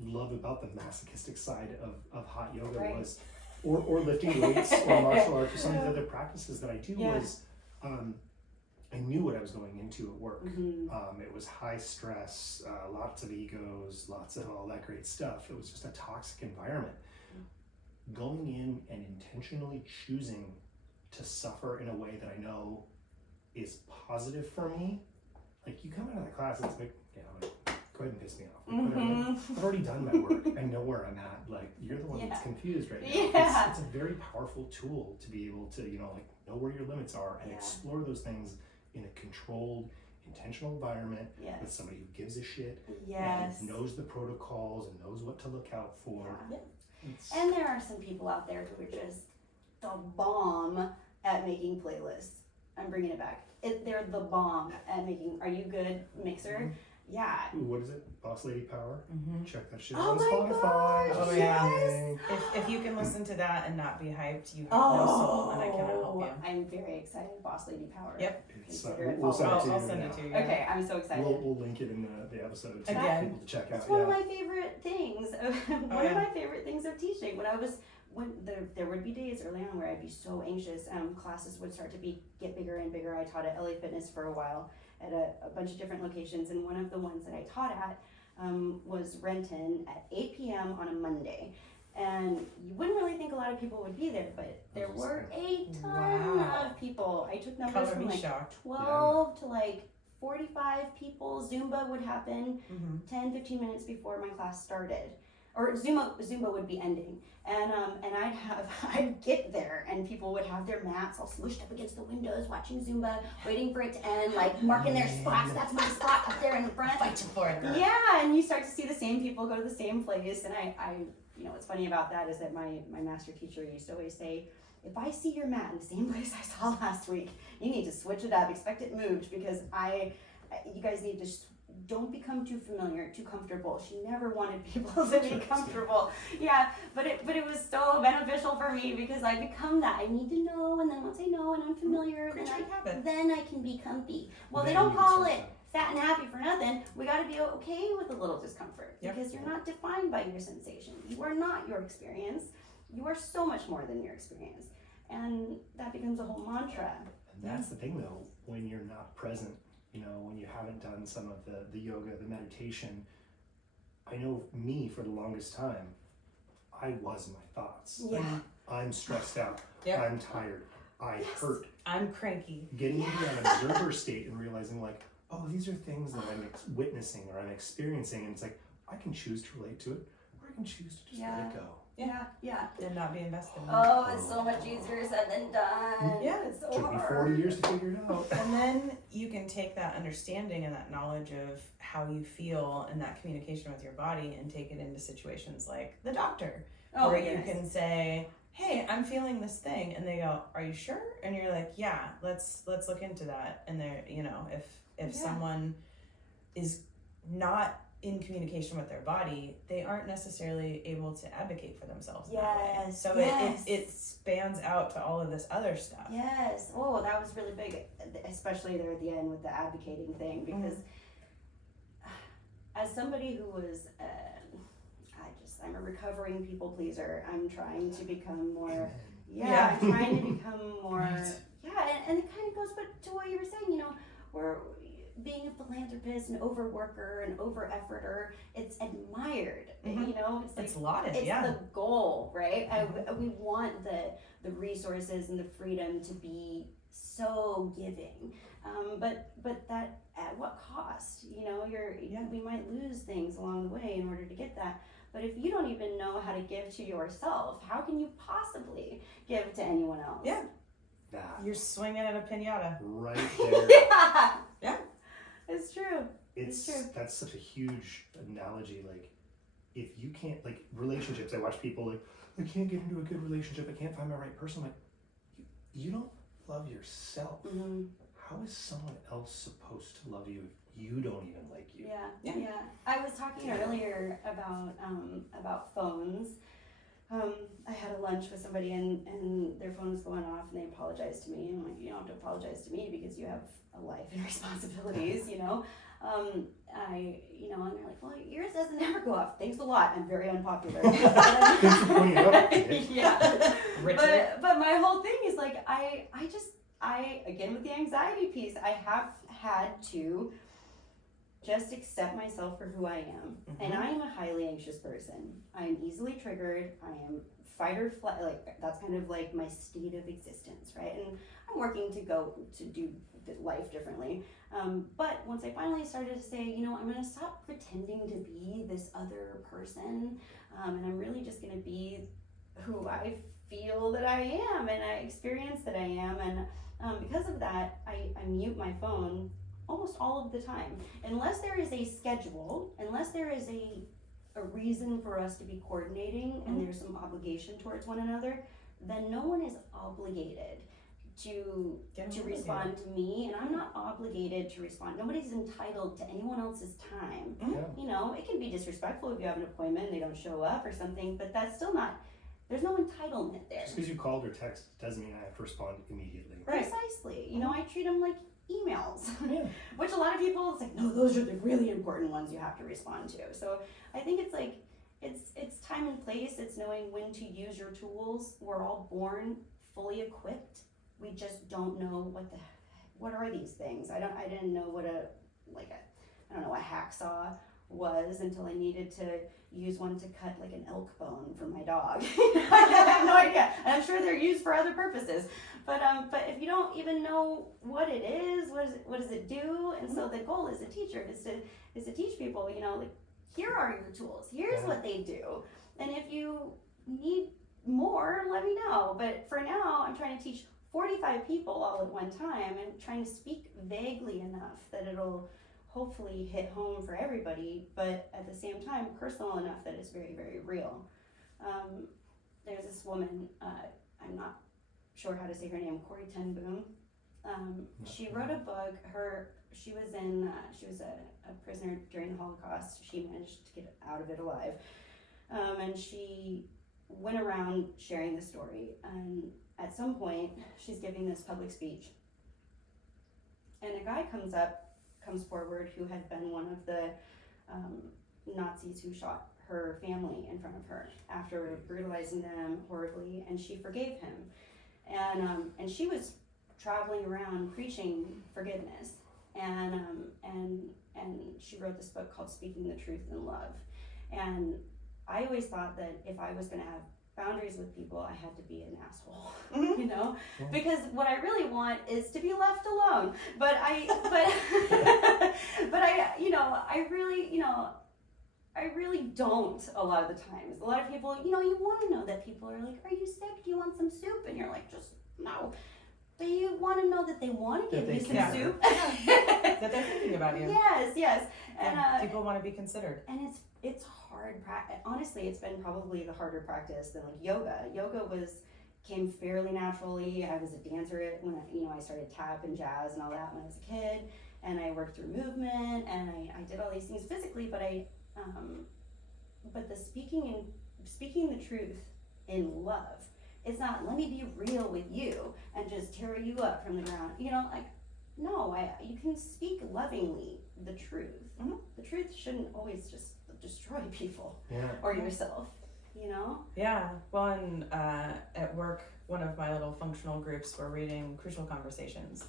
love about the masochistic side of hot yoga Right. was, or lifting weights or martial arts or some of the other practices that I do was, I knew what I was going into at work. It was high stress, lots of egos, lots of all that great stuff. It was just a toxic environment. Going in and intentionally choosing to suffer in a way that I know is positive for me. Like, you come out of that class, it's like, like, go ahead and piss me off. Like, whatever. I've already done my work. I know where I'm at. Like, you're the one that's confused right now. It's a very powerful tool to be able to, like, know where your limits are and explore those things in a controlled, intentional environment with somebody who gives a shit and knows the protocols and knows what to look out for. And there are some people out there who are just the bomb at making playlists. I'm bringing it back. They're the bomb at making Are You Good Mixer. Yeah. Ooh, what is it? Boss Lady Power? Check that shit Oh out on my Spotify. gosh, yes. If you can listen to that and not be hyped, you have no soul, and I cannot help you. I'm very excited. Boss Lady Power. Yep. We'll send it to you. I'll send it to you. Okay, I'm so excited. We'll link it in the episode to Again. people to check out. It's one of my favorite things. One of my favorite things of teaching. When there would be days early on where I'd be so anxious. Classes would start to get bigger and bigger. I taught at LA Fitness for a while at a bunch of different locations, and one of the ones that I taught at was Renton at 8 p.m. on a Monday. And you wouldn't really think a lot of people would be there, but there were a ton of people. I took numbers from like 12 to like 45 people. Zumba would happen 10, 15 minutes before my class started. Or Zumba would be ending. And I'd get there and people would have their mats all smushed up against the windows, watching Zumba, waiting for it to end, like marking their spots. That's my spot up there in the front. Fighting for it. Yeah, and you start to see the same people go to the same place. And I what's funny about that is that my master teacher used to always say, if I see your mat in the same place I saw last week, you need to switch it up, expect it moved, because you guys need to don't become too familiar, too comfortable. She never wanted people to be comfortable. Yeah, but it was so beneficial for me because I become that. I need to know, and then once I know and I'm familiar, then I can be comfy. Well, they don't call it fat and happy for nothing. We got to be okay with a little discomfort because you're not defined by your sensation. You are not your experience. You are so much more than your experience. And that becomes a whole mantra. And that's the thing, though, when you're not present, when you haven't done some of the yoga, the meditation. I know me, for the longest time, I was my thoughts. Yeah. I'm stressed out. Yep. I'm tired. I hurt. I'm cranky. Getting into that observer state and realizing, like, oh, these are things that I'm witnessing or I'm experiencing, and it's like, I can choose to relate to it, or I can choose to just let it go. Yeah. And not be invested in it. Oh, it's so much easier said than done. Yeah. It's so Took me hard. 40 years to figure it out. And then you can take that understanding and that knowledge of how you feel and that communication with your body and take it into situations like the doctor, where you can say, hey, I'm feeling this thing, and they go, are you sure? And you're like, yeah, let's look into that. And they're, if someone is not in communication with their body, they aren't necessarily able to advocate for themselves in that way. So it spans out to all of this other stuff. Yes. Oh, that was really big, especially there at the end with the advocating thing, because as somebody who was, I'm a recovering people pleaser. I'm trying to become more, I'm trying to become more, and it kind of goes to what you were saying, we're being a philanthropist, an overworker, an over-efforter, it's admired, it's lauded, it's the goal, right? We want the resources and the freedom to be so giving, but that at what cost? We might lose things along the way in order to get that. But if you don't even know how to give to yourself, how can you possibly give to anyone else? Yeah. You're swinging at a piñata. Right there. Yeah. It's true. It's true. That's such a huge analogy. Like, if you can't, like, relationships, I watch people like, I can't get into a good relationship, I can't find my right person. Like, you don't love yourself. Mm-hmm. How is someone else supposed to love you if you don't even like you? Yeah. I was talking earlier about phones, I had a lunch with somebody and their phone was going off and they apologized to me. And I'm like, you don't have to apologize to me because you have a life and responsibilities, you know. And they're like, well, yours doesn't ever go off. Thanks a lot. I'm very unpopular. Thanks for pointing it out. Yeah. Richard. But my whole thing is like, I again with the anxiety piece, I have had to just accept myself for who I am. Mm-hmm. And I am a highly anxious person. I am easily triggered. I am fight or flight, like that's kind of like my state of existence, right? And I'm working to go to do life differently. But once I finally started to say, you know, I'm going to stop pretending to be this other person, and I'm really just going to be who I feel that I am and I experience that I am. And because of that, I mute my phone almost all of the time. Unless there is a schedule, unless there is a reason for us to be coordinating and there's some obligation towards one another, then no one is obligated to respond to me, and I'm not obligated to respond. Nobody's entitled to anyone else's time. Yeah. You know, it can be disrespectful if you have an appointment and they don't show up or something, but that's still not, there's no entitlement there. Just because you called or text doesn't mean I have to respond immediately. Right. Precisely. You know, I treat them like emails, Yeah. which a lot of people, it's like, no, those are the really important ones you have to respond to. So I think it's like, it's time and place. It's knowing when to use your tools. We're all born fully equipped. We just don't know what are these things. I didn't know what a hacksaw was until I needed to use one to cut like an elk bone for my dog. I have no idea. And I'm sure they're used for other purposes. But if you don't even know what it is, what does it do? And so the goal as a teacher is to teach people, you know, like, here are your tools. Here's what they do. And if you need more, let me know. But for now, I'm trying to teach 45 people all at one time and trying to speak vaguely enough that it'll hopefully hit home for everybody, but at the same time personal enough that it's very, very real. There's this woman, I'm not sure how to say her name, Corrie ten Boom. She wrote a book. She was a prisoner during the Holocaust. She managed to get out of it alive, and she went around sharing the story. And at some point, she's giving this public speech, and a guy comes forward who had been one of the Nazis who shot her family in front of her after brutalizing them horribly, and she forgave him. And she was traveling around preaching forgiveness, and she wrote this book called Speaking the Truth in Love. And I always thought that if I was going to have boundaries with people, I had to be an asshole, you know, because what I really want is to be left alone. But I really don't a lot of the times. A lot of people, you know, you want to know that people are like, are you sick? Do you want some soup? And you're like, just no. But you want to know that they want to give you some soup. That they're thinking about you. Yes. And people want to be considered. And it's hard practice. Honestly, it's been probably the harder practice than like yoga. Yoga came fairly naturally. I was a dancer when I started tap and jazz and all that when I was a kid, and I worked through movement and I did all these things physically. But the speaking the truth in love. It's not, let me be real with you and just tear you up from the ground. You know, like, no, you can speak lovingly the truth. Mm-hmm. The truth shouldn't always just destroy people Yeah. or yourself, you know? Yeah. Well, and at work, one of my little functional groups, we're reading Crucial Conversations.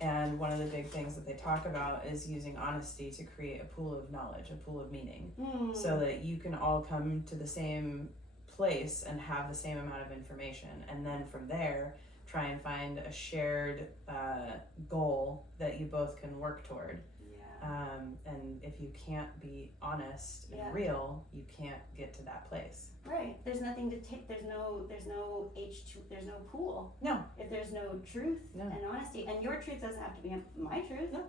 And one of the big things that they talk about is using honesty to create a pool of knowledge, a pool of meaning, so that you can all come to the same place and have the same amount of information, and then from there try and find a shared goal that you both can work toward. And if you can't be honest and real, you can't get to that place. Right. There's nothing to take. There's no H2. There's no pool. No. If there's no truth and honesty, and your truth doesn't have to be my truth. No.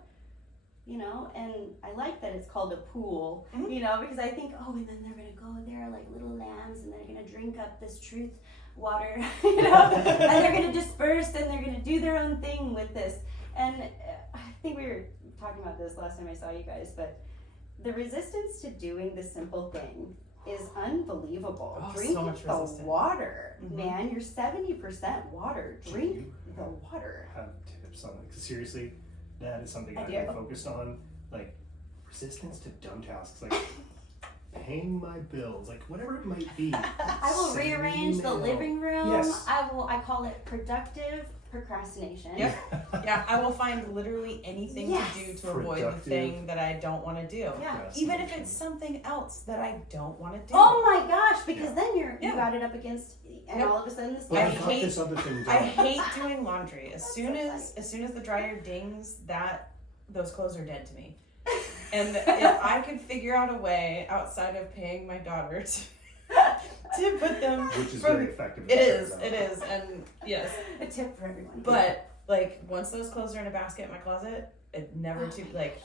You know, and I like that it's called a pool, you know, because I think, oh, and then they're going to go there like little lambs and they're going to drink up this truth water, you know, and they're going to disperse and they're going to do their own thing with this. And I think we were talking about this last time I saw you guys, but the resistance to doing the simple thing is unbelievable. Oh, Drink so much the resistance. water, Mhm. man. You're 70% water. Do Drink you the water. have tips on it? 'Cause seriously, that is something I I've do. been focused on. Like resistance to dumb tasks, like paying my bills, like whatever it might be. I will Send an rearrange the email. living room. Yes. I call it productive procrastination. Yep. Yeah, I will find literally anything Yes. to do to avoid the Productive. thing that I don't want to do. Yeah. Even if it's something else that I don't want to do. Oh my gosh, because Yeah. then you Yeah. got it up against, and Yep. all of a sudden this But I I've got hate- this other thing I done. hate doing laundry. As That's soon so as the dryer dings, those clothes are dead to me. And if I could figure out a way outside of paying my daughter to put them, Which is from- very effective. it is, and yes. a tip for everyone. But like once those clothes are in a basket in my closet, it never to like.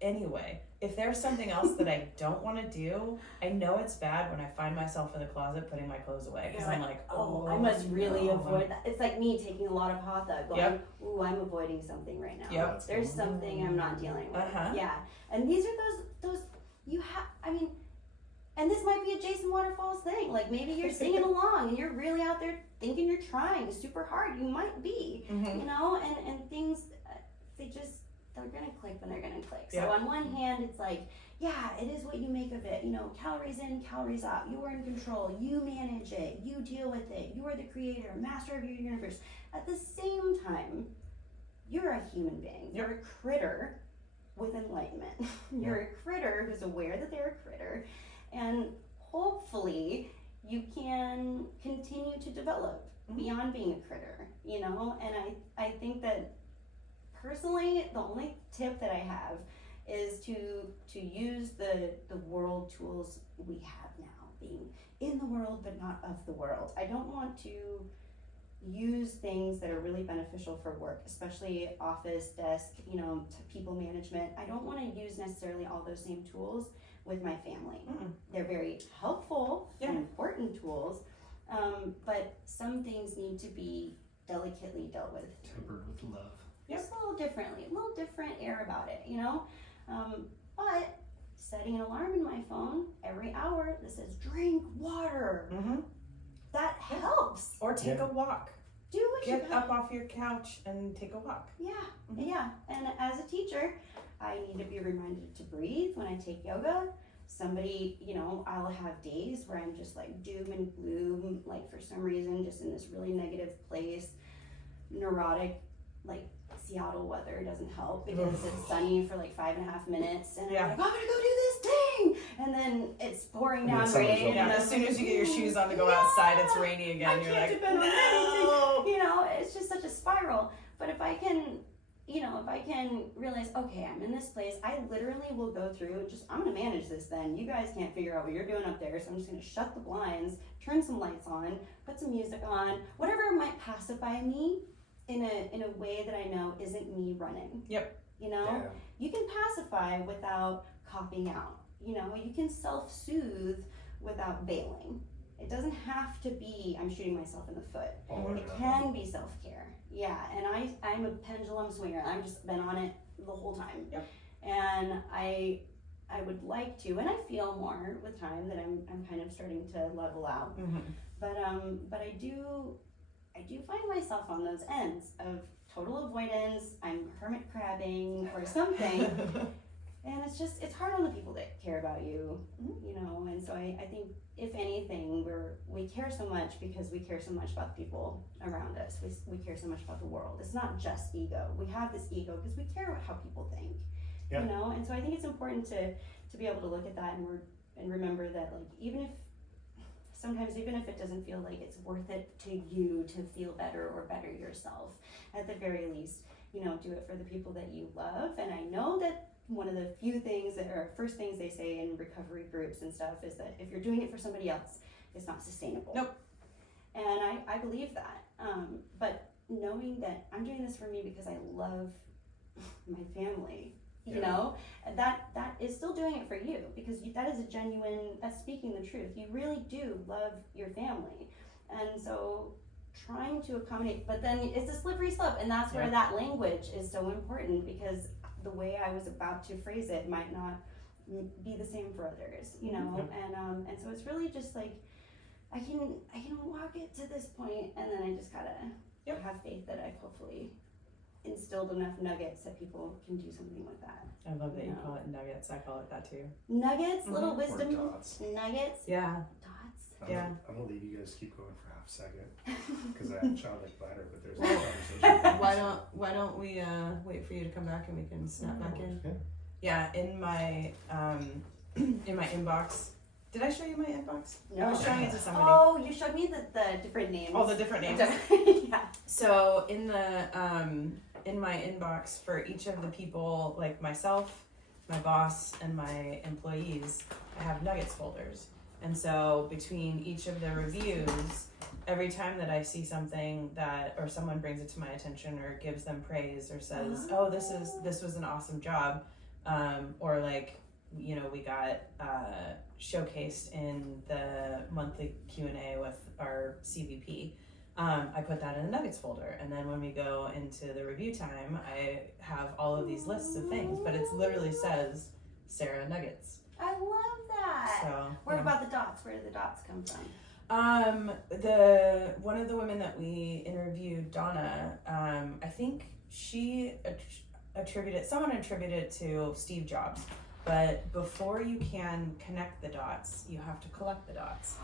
Anyway, if there's something else that I don't want to do, I know it's bad when I find myself in the closet putting my clothes away because I'm like, oh, I must really no. avoid that. It's like me taking a lot of hatha, going, Yep. ooh, I'm avoiding something right now. Yep. There's something I'm not dealing with. Uh-huh. Yeah, and these are those you have. I mean, and this might be a Jason Waterfalls thing. Like maybe you're singing along and you're really out there thinking you're trying super hard. You might be, Mhm. you know, and things they're gonna click when they're gonna click. So Yeah. on one hand, it's like, yeah, it is what you make of it. You know, calories in, calories out. You are in control. You manage it. You deal with it. You are the creator, master of your universe. At the same time, you're a human being. You're a critter with enlightenment. You're a critter who's aware that they're a critter, and hopefully you can continue to develop beyond being a critter. You know, and I think that. Personally, the only tip that I have is to use the world tools we have now, being in the world but not of the world. I don't want to use things that are really beneficial for work, especially office, desk, you know, people management. I don't want to use necessarily all those same tools with my family. Mm-mm. They're very helpful Yeah. and important tools, but some things need to be delicately dealt with. Tempered with love. Just a little differently, a little different air about it, you know? But setting an alarm in my phone every hour that says drink water, Mhm. that helps. Or take Yeah. a walk. Do what you Get got. up off your couch and take a walk. Yeah, Mhm. yeah. And as a teacher, I need to be reminded to breathe when I take yoga. Somebody, you know, I'll have days where I'm just like doom and gloom, like for some reason, just in this really negative place, neurotic, like Seattle weather doesn't help because it's sunny for like 5.5 minutes, and Yeah. I'm like, I'm gonna go do this thing, and then it's pouring And then down summer's rain. over. And as soon as you get your shoes on to go outside, it's rainy again. I You're can't like, depend on no. anything. You know, it's just such a spiral. But if I can, you know, if I can realize, okay, I'm in this place, I literally will go through and just, I'm gonna manage this then. You guys can't figure out what you're doing up there, so I'm just gonna shut the blinds, turn some lights on, put some music on, whatever might pacify me in a way that I know isn't me running. Yep. You know? Yeah. You can pacify without copping out. You know, you can self-soothe without bailing. It doesn't have to be, I'm shooting myself in the foot. All or It nothing. can be self-care. Yeah, and I'm a pendulum swinger. I've just been on it the whole time. Yep. And I would like to, and I feel more with time that I'm kind of starting to level out. Mhm. But I do find myself on those ends of total avoidance. I'm hermit crabbing or something. And it's hard on the people that care about you, you know. And so I think if anything, we care so much because we care so much about the people around us. We care so much about the world. It's not just ego. We have this ego because we care about how people think, Yeah. you know. And so I think it's important to be able to look at that and remember that, like, even if it doesn't feel like it's worth it to you to feel better or better yourself, at the very least, you know, do it for the people that you love. And I know that one of the first things they say in recovery groups and stuff is that if you're doing it for somebody else, it's not sustainable. Nope. And I believe that. But knowing that I'm doing this for me because I love my family, you Yeah. know, and that is still doing it for you because that is that's speaking the truth. You really do love your family. And so trying to accommodate, but then it's a slippery slope, and that's where Yeah. that language is so important, because the way I was about to phrase it might not be the same for others, you know. And so it's really just like I can walk it to this point, and then I just gotta have faith that I've hopefully instilled enough nuggets that people can do something with that. I love that you call it nuggets. I call it that too. Nuggets, little wisdom Or dots. nuggets. Yeah. Dots. I'm gonna leave you guys keep going for half a second because I have a childlike bladder, but there's no conversation. Why don't we wait for you to come back and we can snap back in? Yeah. Yeah, in my inbox. Did I show you my inbox? No. I was showing it to somebody. Oh, you showed me the different names. All the different names. Yeah. So in my inbox for each of the people, like myself, my boss, and my employees, I have nuggets folders. And so between each of the reviews, every time that I see something that, or someone brings it to my attention or gives them praise or says, oh, this was an awesome job, or like, you know, we got showcased in the monthly Q&A with our CVP. I put that in a nuggets folder, and then when we go into the review time, I have all of these lists of things, but it literally says Sarah Nuggets. I love that. So What about the dots? Where do the dots come from? One of the women that we interviewed, Donna, I think she someone attributed it to Steve Jobs. But before you can connect the dots, you have to collect the dots.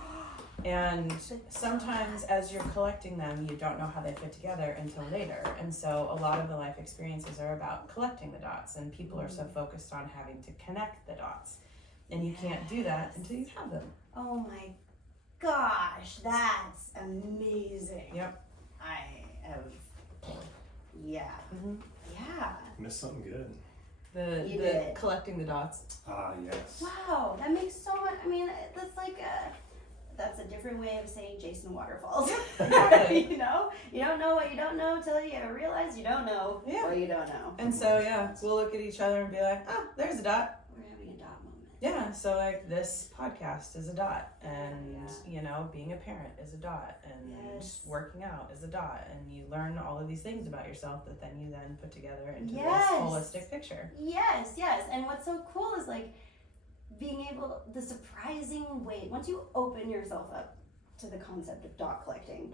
And sometimes as you're collecting them, you don't know how they fit together until later. And so a lot of the life experiences are about collecting the dots, and people are so focused on having to connect the dots. And you can't do that until you have them. Oh my gosh, that's amazing. Yep. I have, yeah. Mm-hmm. Yeah. Missed something good. You The did. collecting the dots. Ah, yes. Wow, that makes so much, I mean, that's like that's a different way of saying Jason Waterfalls. Exactly. You know? You don't know what you don't know till you realize you don't know what you don't know. And so, yeah, we'll look at each other and be like, oh, there's a dot. We're having a dot moment. Yeah, so like this podcast is a dot, and you know, being a parent is a dot, and working out is a dot, and you learn all of these things about yourself that then you then put together into this holistic picture. Yes, and what's so cool is like being able, the surprising way, once you open yourself up to the concept of dot collecting,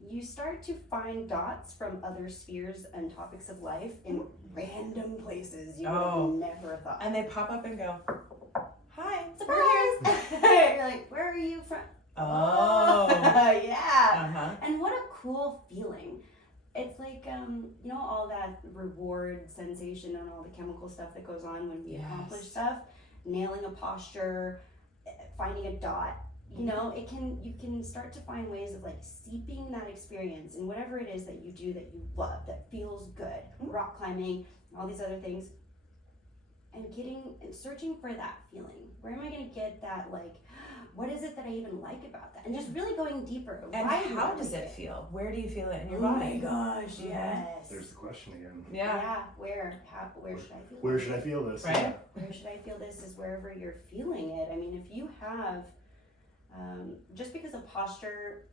you start to find dots from other spheres and topics of life in random places you would have never thought. And they pop up and go, hi, surprise! You're like, where are you from? Oh. Yeah. And what a cool feeling. It's like, you know, all that reward sensation and all the chemical stuff that goes on when we accomplish stuff, nailing a posture, finding a dot. You know, you can start to find ways of like seeping that experience in whatever it is that you do that you love, that feels good, rock climbing, all these other things, and searching for that feeling. Where am I going to get that, like, what is it that I even like about that? And just really going deeper. And how does it feel? Where do you feel it in your body? Oh my gosh, yes. There's the question again. Yeah. Where should I feel Where should I feel this? Right? Yeah. Where should I feel this is wherever you're feeling it. I mean, if you have, just because a posture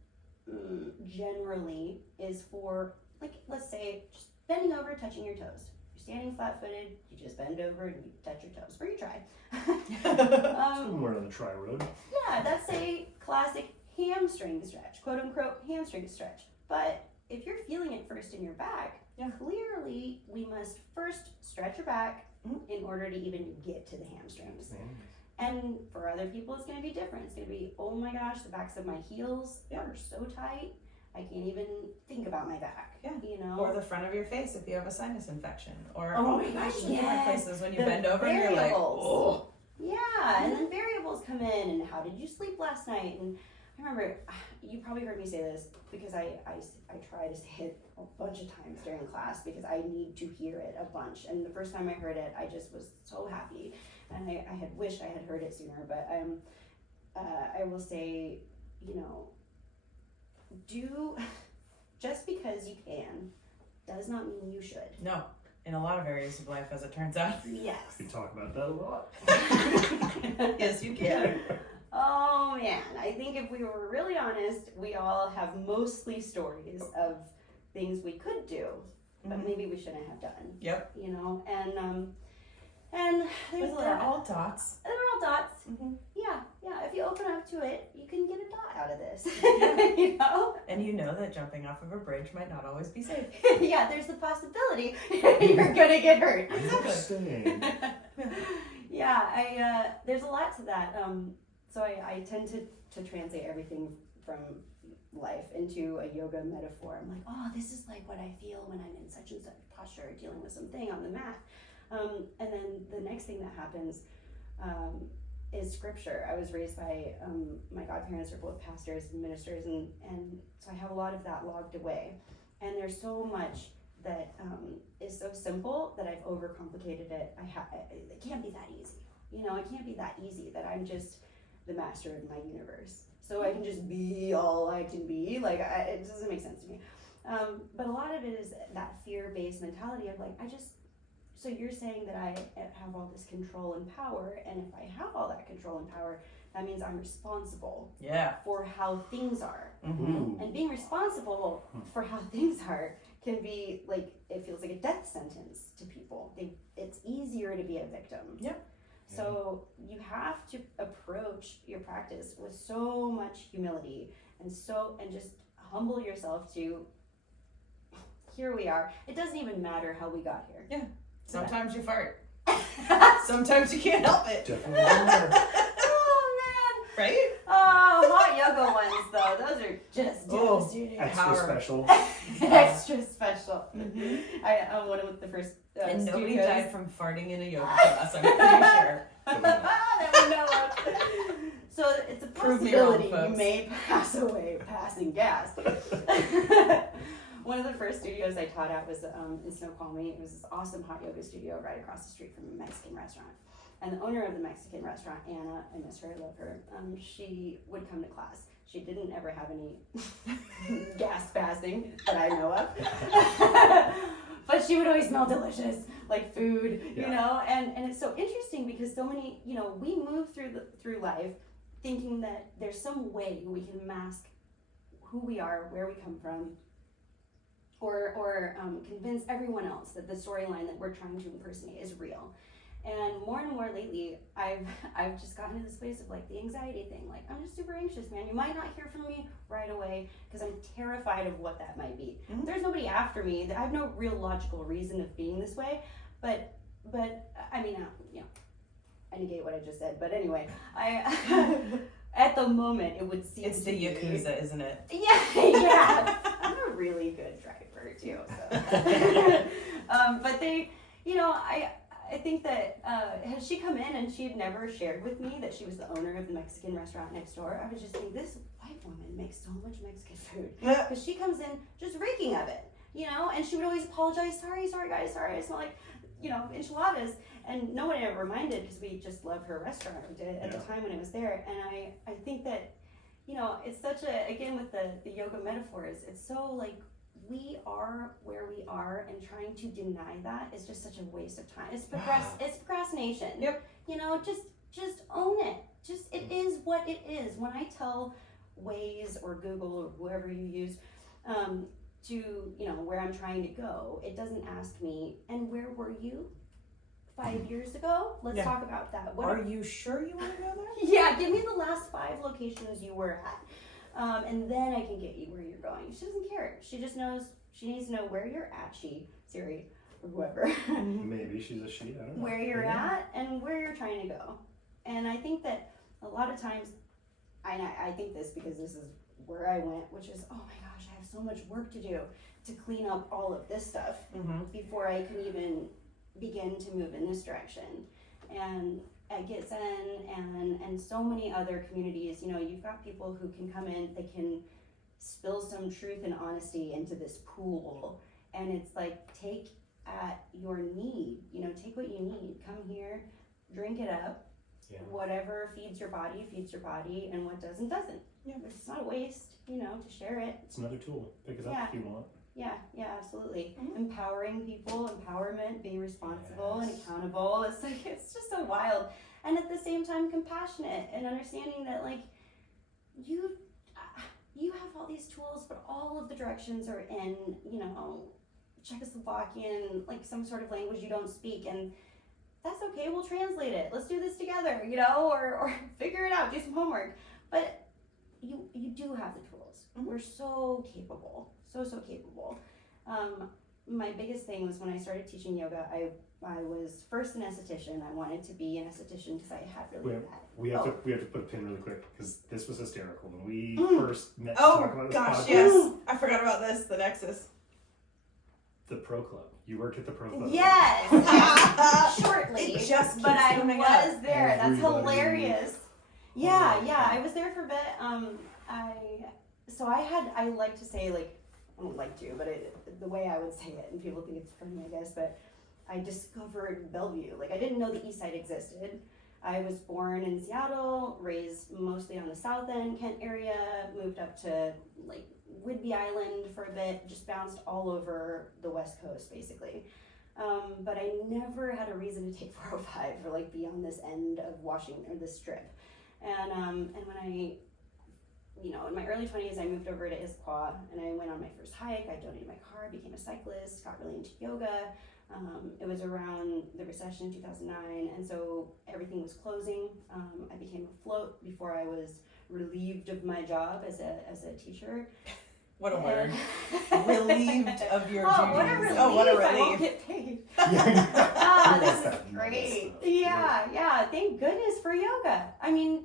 generally is for, like, let's say, just bending over, touching your toes. You're standing flat-footed, you just bend over and you touch your toes, or you try. We're on the try road. Yeah, that's a classic hamstring stretch, quote-unquote hamstring stretch. But if you're feeling it first in your back, clearly we must first stretch your back in order to even get to the hamstrings. And for other people, it's going to be different. It's going to be, oh my gosh, the backs of my heels are so tight, I can't even think about my back. Yeah. You know? Or the front of your face if you have a sinus infection. Or oh my gosh, different places when you the bend over and you're like, variables. Yeah, and then variables come in, and how did you sleep last night? And I remember, you probably heard me say this because I try to say it a bunch of times during class because I need to hear it a bunch. And the first time I heard it, I just was so happy. And I had wished I had heard it sooner, but I will say, you know, just because you can does not mean you should. No, in a lot of areas of life, as it turns out. Yes. We talk about that a lot. Yes, you can. Oh man, I think if we were really honest, we all have mostly stories of things we could do, but maybe we shouldn't have done. Yep. You know, and And They're all dots. They're all dots. Mm-hmm. Yeah. If you open up to it, you can get a dot out of this. Yeah. You know? And you know that jumping off of a bridge might not always be safe. Yeah, there's the possibility you're gonna get hurt. Interesting. Yeah, there's a lot to that. So I tend to translate everything from life into a yoga metaphor. I'm like, oh, this is like what I feel when I'm in such and such posture dealing with something on the mat. And then the next thing that happens is scripture. I was raised by my godparents are both pastors and ministers, and so I have a lot of that logged away. And there's so much that is so simple that I've overcomplicated it. It can't be that easy. You know, it can't be that easy that I'm just the master of my universe. So I can just be all I can be. Like, it doesn't make sense to me. But a lot of it is that fear-based mentality of like, so you're saying that I have all this control and power, and if I have all that control and power, that means I'm responsible for how things are. Mm-hmm. And being responsible for how things are can be like, it feels like a death sentence to people. It's easier to be a victim. Yep. So you have to approach your practice with so much humility and just humble yourself to, here we are. It doesn't even matter how we got here. Yeah. Sometimes you fart. Sometimes you can't help it. Definitely are. Oh man. Right? Oh, hot yoga ones though. Those are just devastating. Extra special. Extra special. Mm-hmm. I'm one of the first And nobody studios. died from farting in a yoga class, I'm pretty sure. That we know of. So it's a Prove me wrong, possibility you folks. may pass away passing gas. One of the first studios I taught at was in Snoqualmie. It was this awesome hot yoga studio right across the street from a Mexican restaurant. And the owner of the Mexican restaurant, Anna, I miss her, I love her, she would come to class. She didn't ever have any gas passing that I know of. But she would always smell delicious, like food, you know? And it's so interesting because so many, you know, we move through life thinking that there's some way we can mask who we are, where we come from, or convince everyone else that the storyline that we're trying to impersonate is real. And more lately, I've just gotten to this place of like the anxiety thing. Like, I'm just super anxious, man. You might not hear from me right away because I'm terrified of what that might be. Mm-hmm. There's nobody after me. I have no real logical reason of being this way. But I mean, you know, I negate what I just said. But anyway, at the moment, it would seem It's the Yakuza, isn't it? Yeah. I'm a really good driver too. So. But they, you know, I think that had she come in and she had never shared with me that she was the owner of the Mexican restaurant next door, I would just think this white woman makes so much Mexican food because she comes in just reeking of it, you know, and she would always apologize. Sorry guys, sorry, I smell like, you know, enchiladas. And no one ever minded because we just loved her restaurant at the time when I was there. And I think that, you know, it's such a, again with the yoga metaphors, it's so like, we are where we are, and trying to deny that is just such a waste of time. It's procrastination. Yep. You know, just own it. It is what it is. When I tell Waze or Google or whoever you use to, you know, where I'm trying to go, it doesn't ask me, and where were you 5 years ago? Let's talk about that. Are you sure you want to go there? Yeah, give me the last 5 locations you were at. And then I can get you where you're going. She doesn't care. She just knows, she needs to know where you're at, Siri, or whoever. Maybe she's a she, I don't know. Where you're at and where you're trying to go. And I think that a lot of times, I think this because this is where I went, which is, oh my gosh, I have so much work to do to clean up all of this stuff before I can even begin to move in this direction. And at Get Zen and so many other communities, you know, you've got people who can come in, they can spill some truth and honesty into this pool, and it's like, take at your need, you know, take what you need, come here, drink it up, whatever feeds your body, and what doesn't. Yeah, but it's not a waste, you know, to share it. It's another tool. Pick it up if you want. Yeah, absolutely. Empowering people, empowerment, being responsible and accountable. It's like, it's just so wild. And at the same time, compassionate and understanding that, like, you have all these tools, but all of the directions are in, you know, Czechoslovakian, like some sort of language you don't speak. And that's okay, we'll translate it. Let's do this together, you know, or figure it out, do some homework. But you do have the tools. We're so capable, so capable. My biggest thing was when I started teaching yoga, I was first an esthetician. I wanted to be an esthetician because I had really bad. We have to put a pin really quick because this was hysterical when we first met to Oh talk about this gosh, podcast. yes. I forgot about this, the Nexus. The Pro Club. You worked at the Pro Club. Yes, shortly. It just keeps but I coming was up. there. That's Everybody. hilarious. Yeah, I was there for a bit. I like to say, like, I don't like to, but the way I would say it, and people think it's funny, I guess, but I discovered Bellevue. Like, I didn't know the East Side existed. I was born in Seattle, raised mostly on the South End, Kent area, moved up to, like, Whidbey Island for a bit, just bounced all over the West Coast, basically. But I never had a reason to take 405 or, like, be on this end of Washington, or this strip. And when I, you know, in my early 20s, I moved over to Issaquah, and I went on my first hike. I donated my car, became a cyclist, got really into yoga. It was around the recession in 2009, and so everything was closing. I became afloat before I was relieved of my job as a teacher. What a word. Relieved of your Oh, duties. what a relief. Oh, what a I won't relief. get paid. Yeah. This is great. Yeah. Thank goodness for yoga. I mean,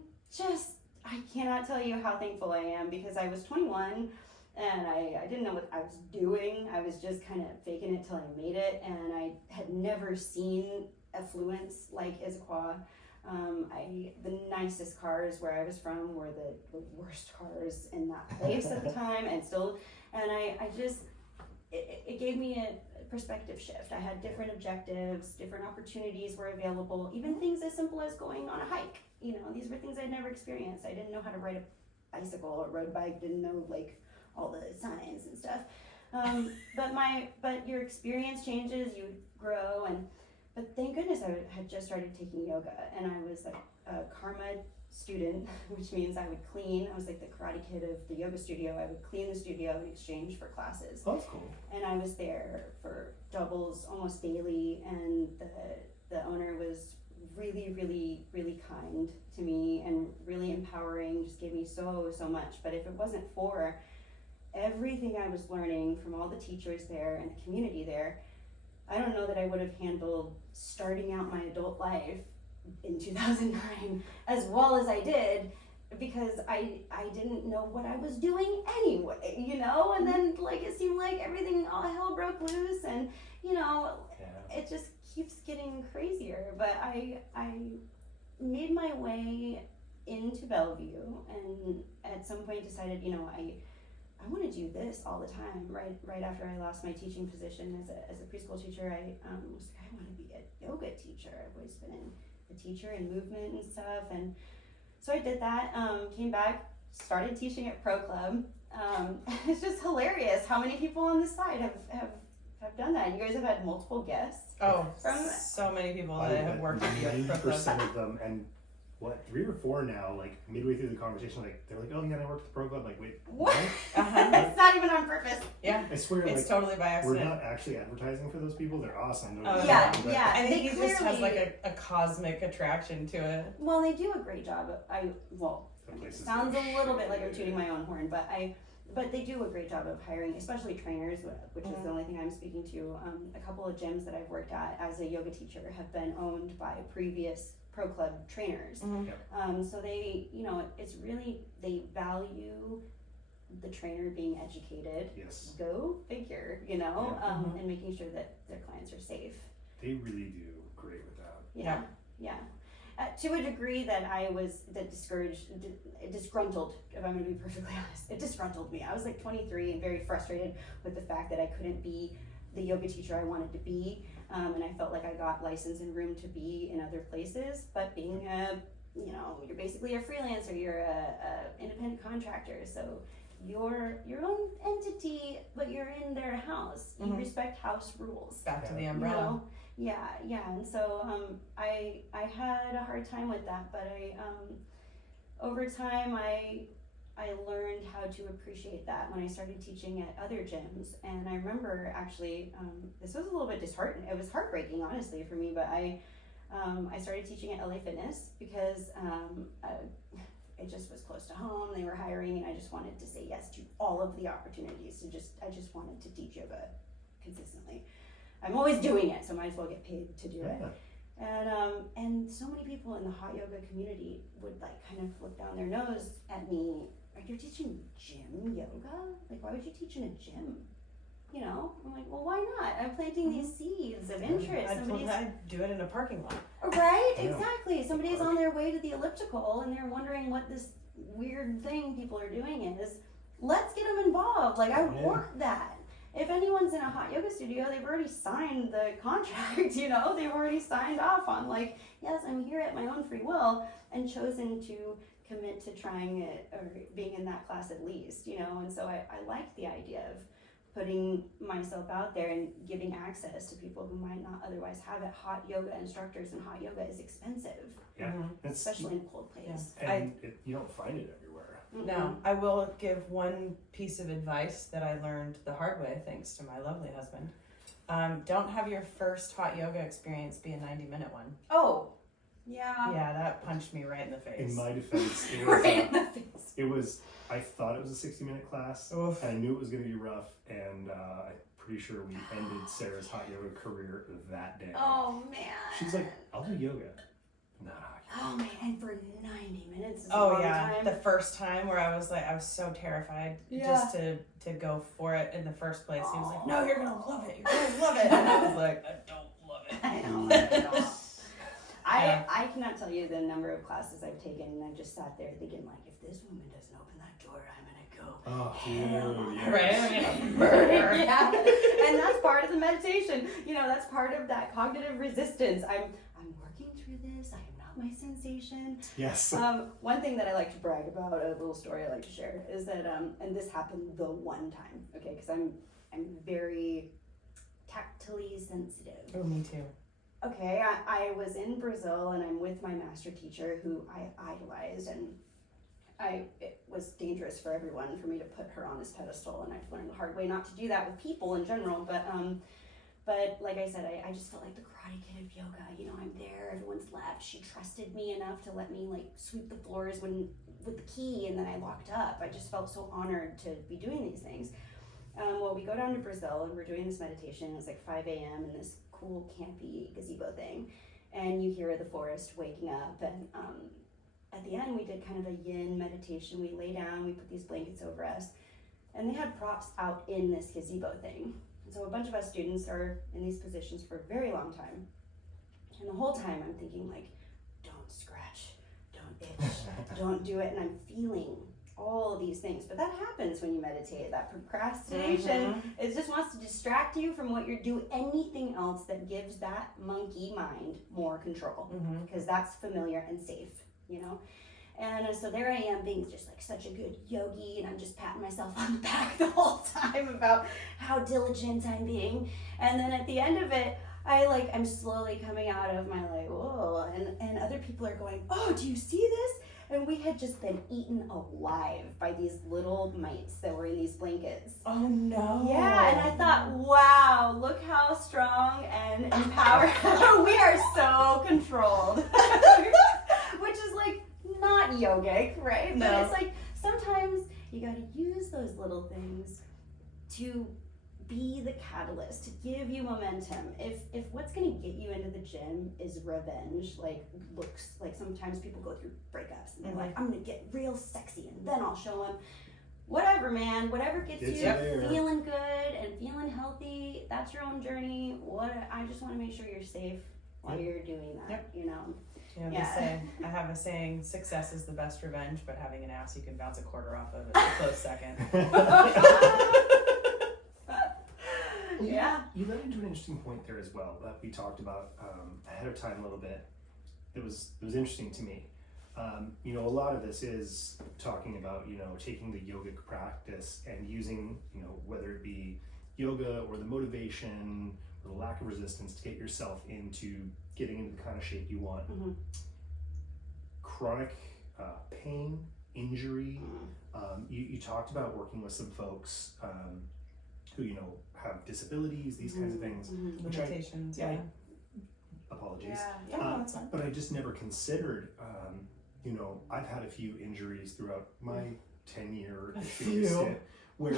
I cannot tell you how thankful I am, because I was 21 and I didn't know what I was doing. I was just kind of faking it till I made it, and I had never seen affluence like Issaquah. The nicest cars where I was from were the worst cars in that place at the time, and it gave me a perspective shift. I had different objectives, different opportunities were available, even things as simple as going on a hike. You know, these were things I'd never experienced. I didn't know how to ride a bicycle or road bike, didn't know, like, all the signs and stuff. But your experience changes, you grow, but thank goodness I had just started taking yoga, and I was a karma student, which means I would clean. I was like the Karate Kid of the yoga studio. I would clean the studio in exchange for classes. Oh, that's cool. And I was there for doubles almost daily, and the owner was really, really, really kind to me and really empowering, just gave me so much. But if it wasn't for everything I was learning from all the teachers there and the community there, I don't know that I would have handled starting out my adult life in 2009 as well as I did, because I didn't know what I was doing anyway, you know. And then, like, it seemed like everything, all hell broke loose, and, you know, it just keeps getting crazier. But I made my way into Bellevue, and at some point decided, you know, I want to do this all the time. Right after I lost my teaching position as a preschool teacher, I was like, I want to be a yoga teacher. I've always been a teacher in movement and stuff, and so I did that. Came back, started teaching at Pro Club. It's just hilarious how many people on this side have done that. You guys have had multiple guests. Oh, so many people that have worked with you at Pro Club. 90% of them, and 3 or 4 now, like midway through the conversation, like they're like, oh yeah, I worked at the Pro Club. Like, wait, what? Uh-huh. It's not even on purpose. Yeah, I swear, it's like, totally by we're accident. not actually advertising for those people. They're awesome. Oh, Yeah. I think They he just has clearly- like a cosmic attraction to it. Well, they do a great job. It The place is sounds very a little bit like I'm shitty. tooting my own horn, but they do a great job of hiring, especially trainers, which is the only thing I'm speaking to. A couple of gyms that I've worked at as a yoga teacher have been owned by previous Pro Club trainers. Mm-hmm. So they, you know, it's really, they value the trainer being educated. Yes, Go figure, you know, Mhm. and making sure that their clients are safe. they really do great with that. Yeah. To a degree that I was disgruntled, if I'm going to be perfectly honest. It disgruntled me. I was like 23 and very frustrated with the fact that I couldn't be the yoga teacher I wanted to be. And I felt like I got license and room to be in other places, but being you're basically a freelancer, you're a independent contractor, so you're your own entity, but you're in their house. You Mhm. respect house rules. Back to the Yeah. umbrella. You know? Yeah, and so I had a hard time with that, but over time I learned how to appreciate that when I started teaching at other gyms. And I remember actually this was a little bit disheartening. It was heartbreaking, honestly, for me, but I I started teaching at LA Fitness because it just was close to home. They were hiring, and I just wanted to say yes to all of the opportunities. I just wanted to teach yoga consistently. I'm always doing it, so might as well get paid to do it. And so many people in the hot yoga community would like kind of look down their nose at me. Like, you're teaching gym yoga? Like, why would you teach in a gym? You know, I'm like, well, why not? I'm planting these seeds of interest. I'd do it in a parking lot. Right, exactly. Somebody's on their way to the elliptical and they're wondering what this weird thing people are doing is. Let's get them involved. Like, I want that. If anyone's in a hot yoga studio, they've already signed the contract, you know? They've already signed off on, like, yes, I'm here at my own free will, and chosen to commit to trying it or being in that class at least, you know? And so I like the idea of putting myself out there and giving access to people who might not otherwise have it. Hot yoga instructors, and hot yoga is expensive. Yeah, especially in a cold place. Yeah. And you don't find it everywhere. No, I will give one piece of advice that I learned the hard way, thanks to my lovely husband. Don't have your first hot yoga experience be a 90-minute one. Oh, yeah. Yeah, that punched me right in the face. In my defense, it was, right in the face. I thought it was a 60-minute class, Oof. and I knew it was going to be rough, and I'm pretty sure we ended Sarah's hot yoga career that day. Oh, man. She's like, I'll do yoga. Not hot yoga. Oh, man, and for 90 minutes is a long time. The first time where I was so terrified just to go for it in the first place. He was like, no, you're going to love it. You're going to love it. And I was like, I don't love it. I know. I cannot tell you the number of classes I've taken, and I just sat there thinking, like, if this woman doesn't open that door, I'm going to go. Oh, yeah. Right? Murder. Yeah. And that's part of the meditation. You know, that's part of that cognitive resistance. I'm working through this. I am not my sensation. Yes. One thing that I like to brag about, a little story I like to share, is that, and this happened the one time, okay, because I'm very tactily sensitive. Oh, me too. Okay, I was in Brazil, and I'm with my master teacher who I idolized, and it was dangerous for everyone for me to put her on this pedestal, and I've learned the hard way not to do that with people in general, but like I said, I just felt like the Karate Kid of yoga. You know, I'm there, everyone's left. She trusted me enough to let me like sweep the floors with the key, and then I locked up. I just felt so honored to be doing these things. Well, we go down to Brazil, and we're doing this meditation. It's like 5 a.m. in this cool campy gazebo thing, and you hear the forest waking up, and at the end we did kind of a yin meditation. We lay down, we put these blankets over us, and they had props out in this gazebo thing, and so a bunch of us students are in these positions for a very long time, and the whole time I'm thinking, like, don't scratch, don't itch, don't do it, and I'm feeling all these things. But that happens when you meditate. That procrastination, it just wants to distract you from what you're doing, anything else that gives that monkey mind more control, because that's familiar and safe, you know. And so there I am, being just like such a good yogi, and I'm just patting myself on the back the whole time about how diligent I'm being. And then at the end of it, I'm slowly coming out of my like, whoa, and other people are going, oh, do you see this? And we had just been eaten alive by these little mites that were in these blankets. Oh no. Yeah, and I thought, wow, look how strong and empowered. We are so controlled. Which is like not yogic, right? No. But it's like sometimes you gotta use those little things to be the catalyst, to give you momentum. If what's gonna get you into the gym is revenge, like looks, like sometimes people go through breakups and they're like, I'm gonna get real sexy and then I'll show them. Whatever, man, whatever gets you feeling good and feeling healthy, that's your own journey. I just wanna make sure you're safe while you're doing that, you know? I have a saying, success is the best revenge, but having an ass you can bounce a quarter off of is a close second. Yeah. You led into an interesting point there as well that we talked about ahead of time a little bit. It was interesting to me. You know, a lot of this is talking about, you know, taking the yogic practice and using, you know, whether it be yoga or the motivation or the lack of resistance to get yourself into getting into the kind of shape you want. Chronic pain, injury. You talked about working with some folks who, you know, have disabilities, these kinds of things. Limitations, apologies. Yeah, that's fine. But I just never considered, I've had a few injuries throughout my 10-year stint where,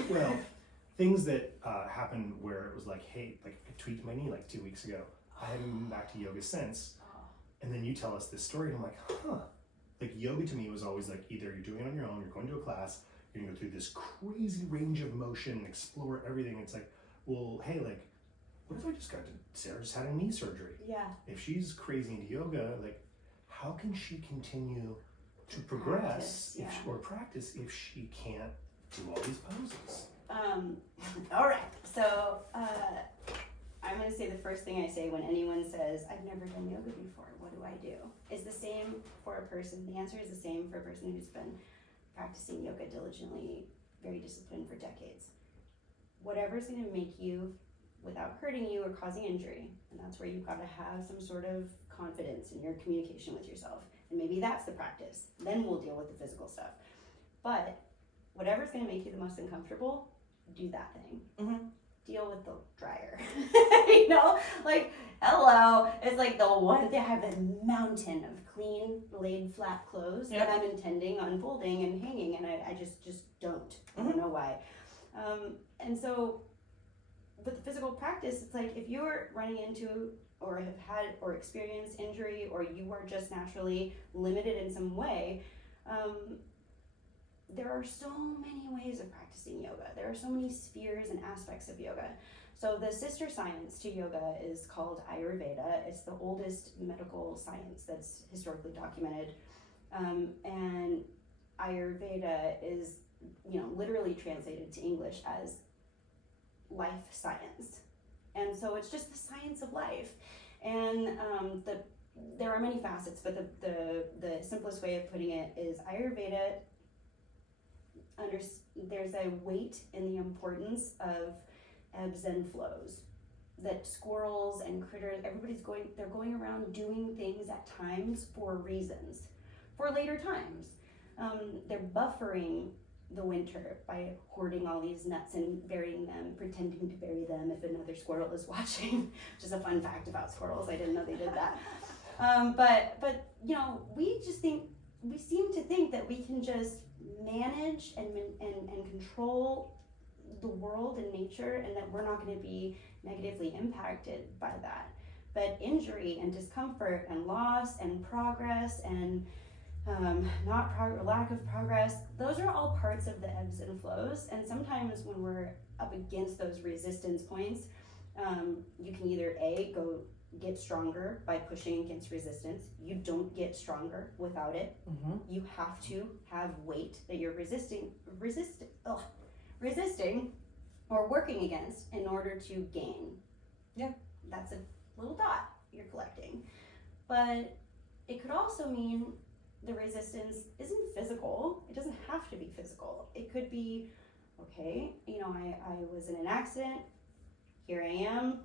things that happened where it was like, hey, like I tweaked my knee like 2 weeks ago. I haven't been back to yoga since. And then you tell us this story and I'm like, huh. Like yoga to me was always like either you're doing it on your own, you're going to a class, you're gonna go through this crazy range of motion, explore everything. It's like, well, hey, like, what if I just Sarah just had a knee surgery. Yeah. If she's crazy into yoga, like, how can she continue to progress practice if she can't do all these poses? All right. So I'm going to say the first thing I say when anyone says, I've never done yoga before, what do I do? Is the same for a person. The answer is the same for a person who's been practicing yoga diligently, very disciplined for decades. Whatever's going to make you, without hurting you or causing injury, and that's where you've got to have some sort of confidence in your communication with yourself. And maybe that's the practice. Then we'll deal with the physical stuff. But whatever's going to make you the most uncomfortable, do that thing. Mm-hmm. Deal with the dryer. Like, hello. It's like the one, they have a mountain of clean, laid flat clothes that I'm intending on folding and hanging, and I just don't. I don't know why. And so, but the physical practice, it's like if you're running into or have had or experienced injury, or you are just naturally limited in some way, there are so many ways of practicing yoga. There are so many spheres and aspects of yoga. So the sister science to yoga is called Ayurveda. It's the oldest medical science that's historically documented. And Ayurveda is, literally translated to English as life science. And so it's just the science of life. And there are many facets, but the simplest way of putting it is Ayurveda, there's a weight in the importance of ebbs and flows. That squirrels and critters, they're going around doing things at times for reasons, for later times. They're buffering the winter by hoarding all these nuts and burying them, pretending to bury them if another squirrel is watching, which is a fun fact about squirrels. I didn't know they did that. But we seem to think that we can just manage and control the world and nature, and that we're not going to be negatively impacted by that. But injury and discomfort and loss and progress and lack of progress, those are all parts of the ebbs and flows. And sometimes when we're up against those resistance points, you can either go get stronger by pushing against resistance. You don't get stronger without it. Mm-hmm. You have to have weight that you're resisting or working against in order to gain. Yeah. That's a little dot you're collecting. But it could also mean the resistance isn't physical. It doesn't have to be physical. It could be, okay, I was in an accident. Here I am.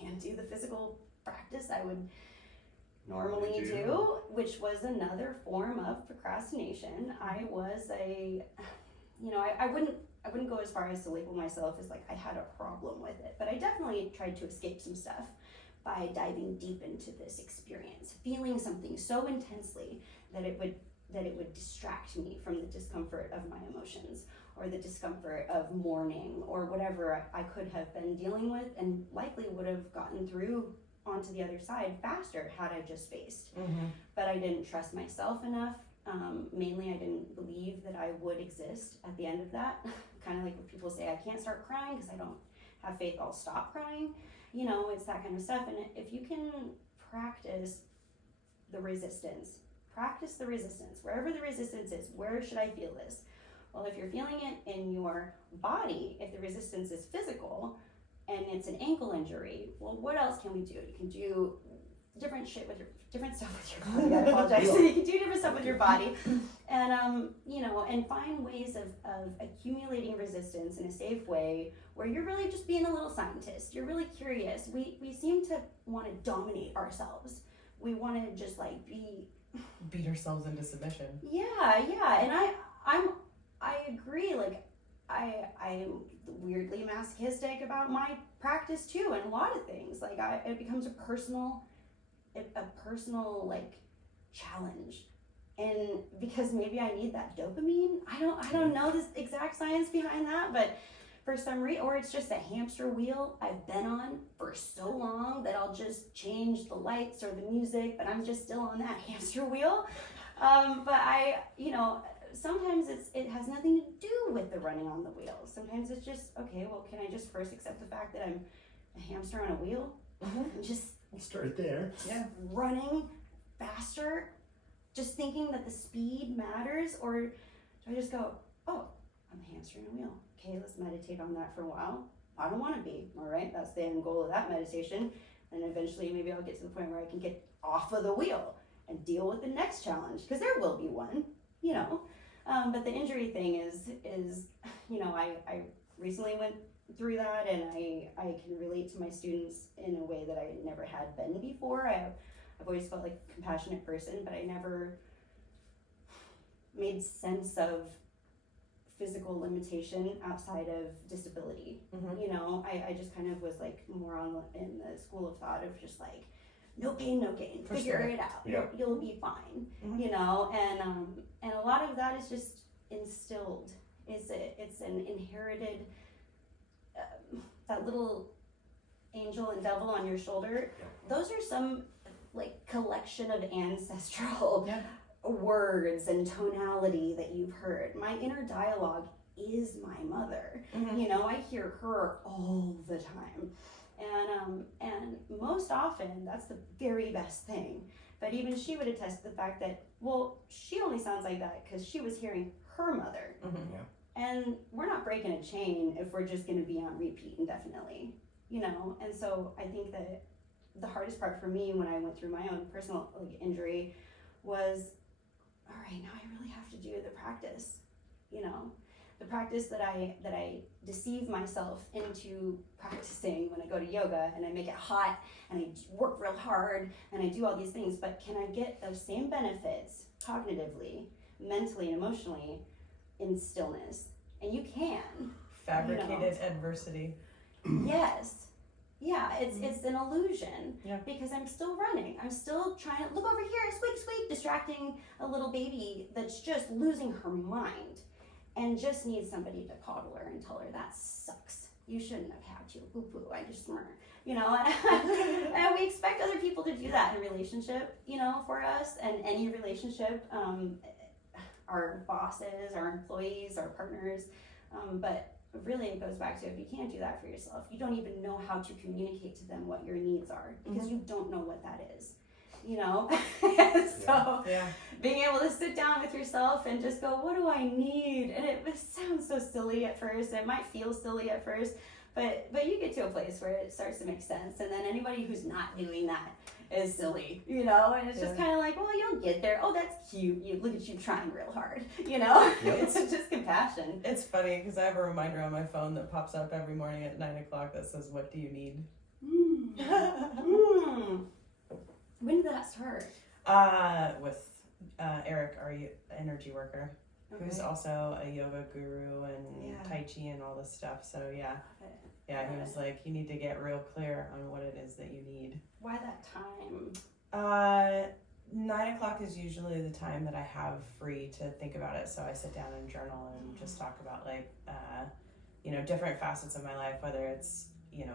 Can't do the physical practice I would normally do, which was another form of procrastination. I wouldn't go as far as to label myself as like I had a problem with it, but I definitely tried to escape some stuff by diving deep into this experience, feeling something so intensely that it would distract me from the discomfort of my emotions, or the discomfort of mourning, or whatever I could have been dealing with, and likely would have gotten through onto the other side faster had I just faced. Mm-hmm. But I didn't trust myself enough. Mainly, I didn't believe that I would exist at the end of that. Kind of like when people say, I can't start crying because I don't have faith I'll stop crying. It's that kind of stuff. And if you can practice the resistance, wherever the resistance is, where should I feel this? Well, if you're feeling it in your body, if the resistance is physical and it's an ankle injury, well, what else can we do? You can do different stuff with your body. I apologize. So you can do different stuff with your body, and and find ways of accumulating resistance in a safe way where you're really just being a little scientist. You're really curious. We seem to want to dominate ourselves. We want to just like beat ourselves into submission. Yeah, and I agree. Like I'm weirdly masochistic about my practice too, and a lot of things. Like it becomes a personal a personal like challenge. And because maybe I need that dopamine, I don't know this exact science behind that, but for some reason, or it's just a hamster wheel I've been on for so long that I'll just change the lights or the music, but I'm just still on that hamster wheel. But sometimes it has nothing to do with the running on the wheel. Sometimes it's just, okay, well, can I just first accept the fact that I'm a hamster on a wheel? And just We'll start there. Yeah. running faster, just thinking that the speed matters, or do I just go, oh, I'm a hamster in a wheel. Okay, let's meditate on that for a while. I don't want to be, all right? That's the end goal of that meditation. And eventually maybe I'll get to the point where I can get off of the wheel and deal with the next challenge, because there will be one, But the injury thing is I recently went through that, and I can relate to my students in a way that I never had been before. I've always felt like a compassionate person, but I never made sense of physical limitation outside of disability. I just kind of was like more in the school of thought of just like, no pain, no gain. For Figure sure. it out. Yeah. You'll be fine. Mhm. And a lot of that is just instilled. It's an inherited that little angel and devil on your shoulder. Those are some like collection of ancestral Yeah. words and tonality that you've heard. My inner dialogue is my mother. I hear her all the time. And most often that's the very best thing. But even she would attest to the fact that, well, she only sounds like that because she was hearing her mother. And we're not breaking a chain if we're just going to be on repeat indefinitely, And so I think that the hardest part for me when I went through my own personal injury was, all right, now I really have to do the practice, the practice that I deceive myself into practicing when I go to yoga, and I make it hot and I work real hard and I do all these things. But can I get those same benefits cognitively, mentally, and emotionally in stillness? And you can. Fabricated adversity. Yes. Yeah, it's an illusion. Yeah. Because I'm still running. I'm still trying to look over here, squeak, squeak, distracting a little baby that's just losing her mind and just needs somebody to coddle her and tell her that sucks. You shouldn't have had to. Poo poo. I just and we expect other people to do that in a relationship, for us, and any relationship, our bosses, our employees, our partners, but really it goes back to, if you can't do that for yourself, you don't even know how to communicate to them what your needs are, because you don't know what that is, So being able to sit down with yourself and just go, what do I need? And it sounds so silly at first, it might feel silly at first, but you get to a place where it starts to make sense, and then anybody who's not doing that is silly, and it's just kind of like, well, you'll get there. Oh, that's cute. You look at you trying real hard, It's just compassion. It's funny because I have a reminder on my phone that pops up every morning at 9:00 that says, "What do you need?" When did that start? With Eric, our energy worker, who's also a yoga guru and Tai Chi and all this stuff. So he was like, you need to get real clear on what it is that you need. Why that time? 9:00 is usually the time that I have free to think about it. So I sit down and journal and just talk about different facets of my life, whether it's,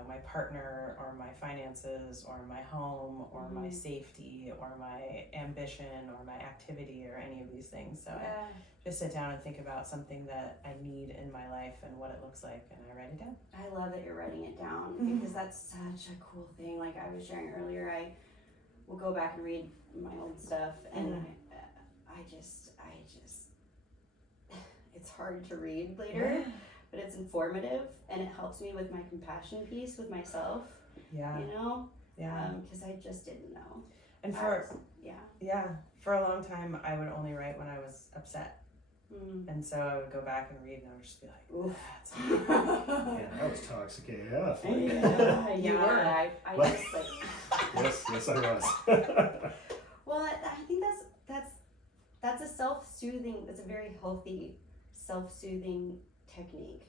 my partner or my finances or my home or my safety or my ambition or my activity or any of these things. So I just sit down and think about something that I need in my life and what it looks like, and I write it down. I love that you're writing it down, because that's such a cool thing. Like I was sharing earlier, I will go back and read my old stuff, and I just it's hard to read later, but it's informative, and it helps me with my compassion piece with myself. Because I just didn't know. And for a long time I would only write when I was upset. And so I would go back and read, and I would just be like, "Ooh, that's That was toxic AF. You were. I just like. Yes, I was. Well, I think that's a self-soothing. That's a very healthy self-soothing technique,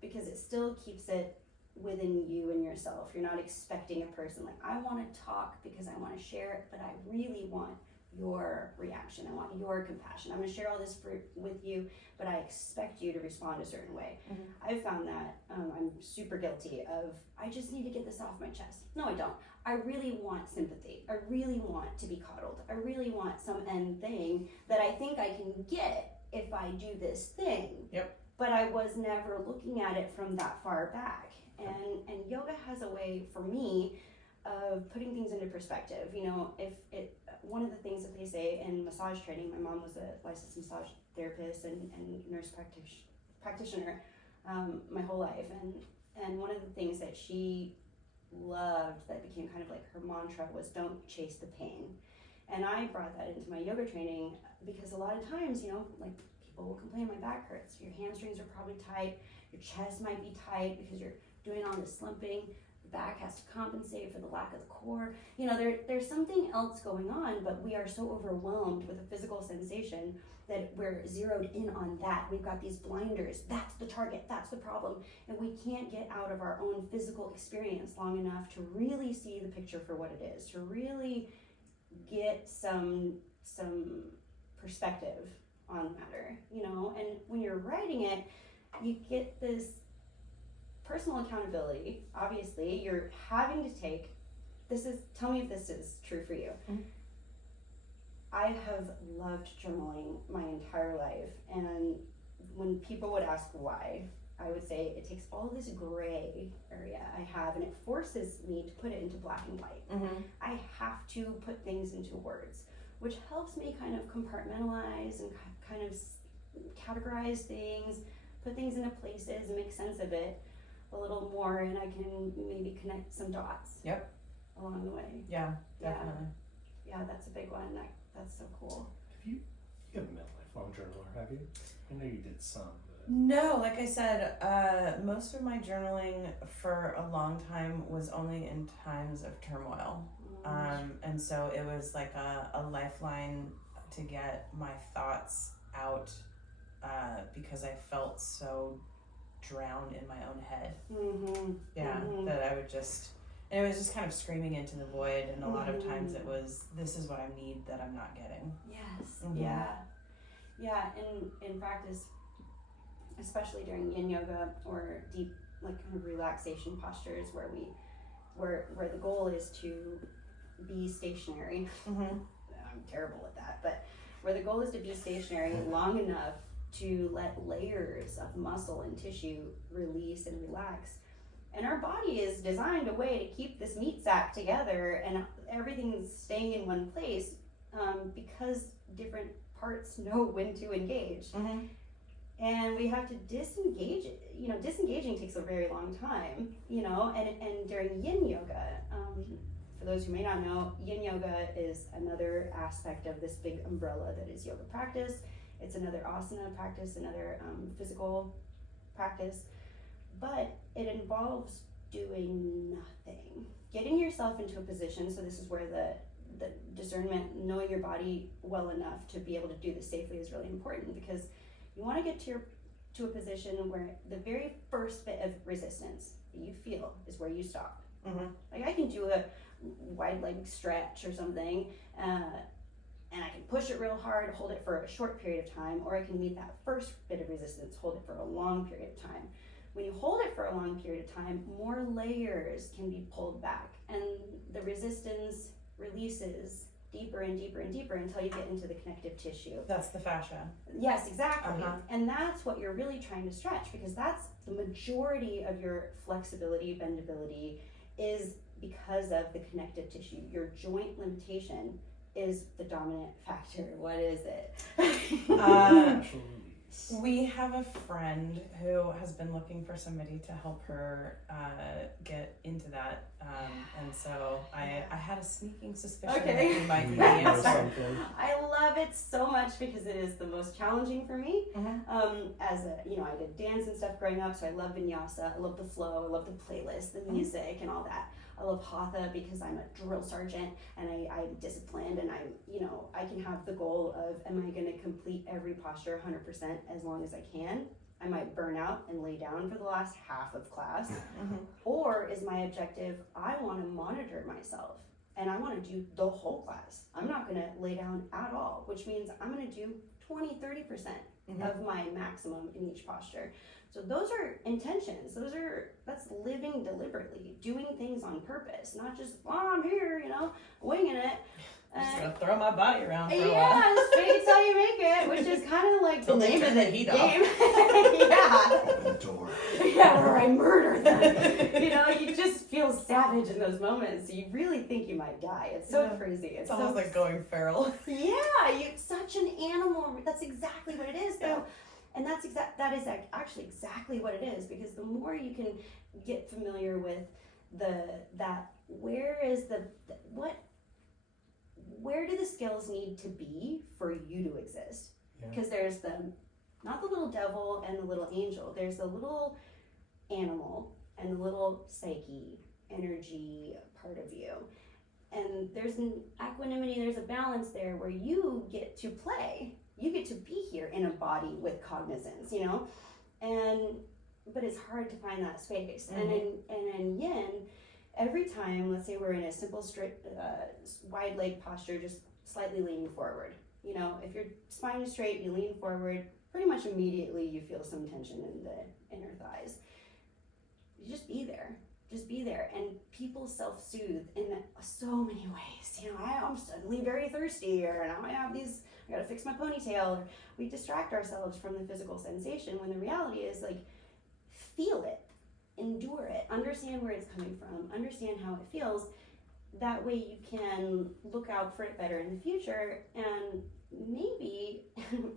because it still keeps it within you and yourself. You're not expecting a person like, I want to talk because I want to share it, but I really want your reaction. I want your compassion. I'm going to share all this with you, but I expect you to respond a certain way. I've found that I'm super guilty of, I just need to get this off my chest. No, I don't. I really want sympathy. I really want to be coddled. I really want some end thing that I think I can get if I do this thing. Yep. But I was never looking at it from that far back. And yoga has a way for me of putting things into perspective. You know, one of the things that they say in massage training, my mom was a licensed massage therapist and nurse practitioner my whole life. And one of the things that she loved that became kind of like her mantra was, don't chase the pain. And I brought that into my yoga training because a lot of times, you know, like people will complain my back hurts. Your hamstrings are probably tight. Your chest might be tight because you're doing all this slumping. The back has to compensate for the lack of the core. You know, there's something else going on, but we are so overwhelmed with a physical sensation that we're zeroed in on that. We've got these blinders. That's the target. That's the problem. And we can't get out of our own physical experience long enough to really see the picture for what it is, to really get some perspective on the matter, you know. And when you're writing it, you get this personal accountability. Obviously, you're having to take, tell me if this is true for you. I have loved journaling my entire life, and when people would ask why, I would say it takes all this gray area I have and it forces me to put it into black and white. I have to put things into words, which helps me kind of compartmentalize and kind of categorize things, put things into places and make sense of it a little more, and I can maybe connect some dots along the way. Yeah, definitely. Yeah, that's a big one. That's so cool. You haven't been a lifelong journaler, have you? I know you did some. But... No, like I said, most of my journaling for a long time was only in times of turmoil. And so it was like a lifeline to get my thoughts out because I felt so drowned in my own head. That I would just... And it was just kind of screaming into the void, and a lot of times it was, this is what I need that I'm not getting. Yes, yeah, and in practice, especially during yin yoga or deep, like kind of relaxation postures where the goal is to be stationary. I'm terrible at that, but where the goal is to be stationary long enough to let layers of muscle and tissue release and relax. And our body is designed a way to keep this meat sack together and everything's staying in one place because different parts know when to engage. And we have to disengage it. You know, disengaging takes a very long time, you know, and during yin yoga, for those who may not know, yin yoga is another aspect of this big umbrella that is yoga practice. It's another asana practice, another physical practice. But it involves doing nothing. Getting yourself into a position, so this is where the discernment, knowing your body well enough to be able to do this safely is really important, because you want to get to a position where the very first bit of resistance that you feel is where you stop. Like I can do a wide leg stretch or something, and I can push it real hard, hold it for a short period of time, or I can meet that first bit of resistance, hold it for a long period of time. When you hold it for a long period of time, more layers can be pulled back, and the resistance releases deeper and deeper and deeper until you get into the connective tissue. That's the fascia. Yes, exactly. And that's what you're really trying to stretch, because that's the majority of your flexibility, bendability is because of the connective tissue. Your joint limitation is the dominant factor. What is it? We have a friend who has been looking for somebody to help her get into that, and so I had a sneaking suspicion that you might be the answer. I love it so much because it is the most challenging for me. As a, you know, I did dance and stuff growing up, so I love vinyasa, I love the flow, I love the playlist, the music, and all that. I love hatha because I'm a drill sergeant and I'm disciplined, and I can have the goal of, am I going to complete every posture 100% as long as I can? I might burn out and lay down for the last half of class. Mm-hmm. Or is my objective, I want to monitor myself and I want to do the whole class. I'm not going to lay down at all, which means I'm going to do 20, 30% of my maximum in each posture. So those are intentions. That's living deliberately, doing things on purpose, not just, I'm here, winging it. Just gonna throw my body around for a while. Yeah, just fake it till you make it, which is kind of like Till the they name of turn the the heat game. off. Open the door. Yeah, or I murder them. You just feel savage in those moments. You really think you might die. It's so crazy. It's almost like going feral. Yeah, you're such an animal. That's exactly what it is, though. And that is actually exactly what it is, because the more you can get familiar with where do the skills need to be for you to exist? Because there's not the little devil and the little angel. There's the little animal and the little psyche, energy part of you. And there's an equanimity, there's a balance there where you get to play. You get to be here in a body with cognizance, but it's hard to find that space. And in yin, every time, let's say we're in a simple straight wide leg posture, just slightly leaning forward. If your spine is straight, you lean forward, pretty much immediately you feel some tension in the inner thighs. You just be there. Just be there. And people self-soothe in so many ways. I'm suddenly very thirsty, or now I gotta fix my ponytail. Or we distract ourselves from the physical sensation when the reality is feel it, endure it, understand where it's coming from, understand how it feels. That way you can look out for it better in the future and maybe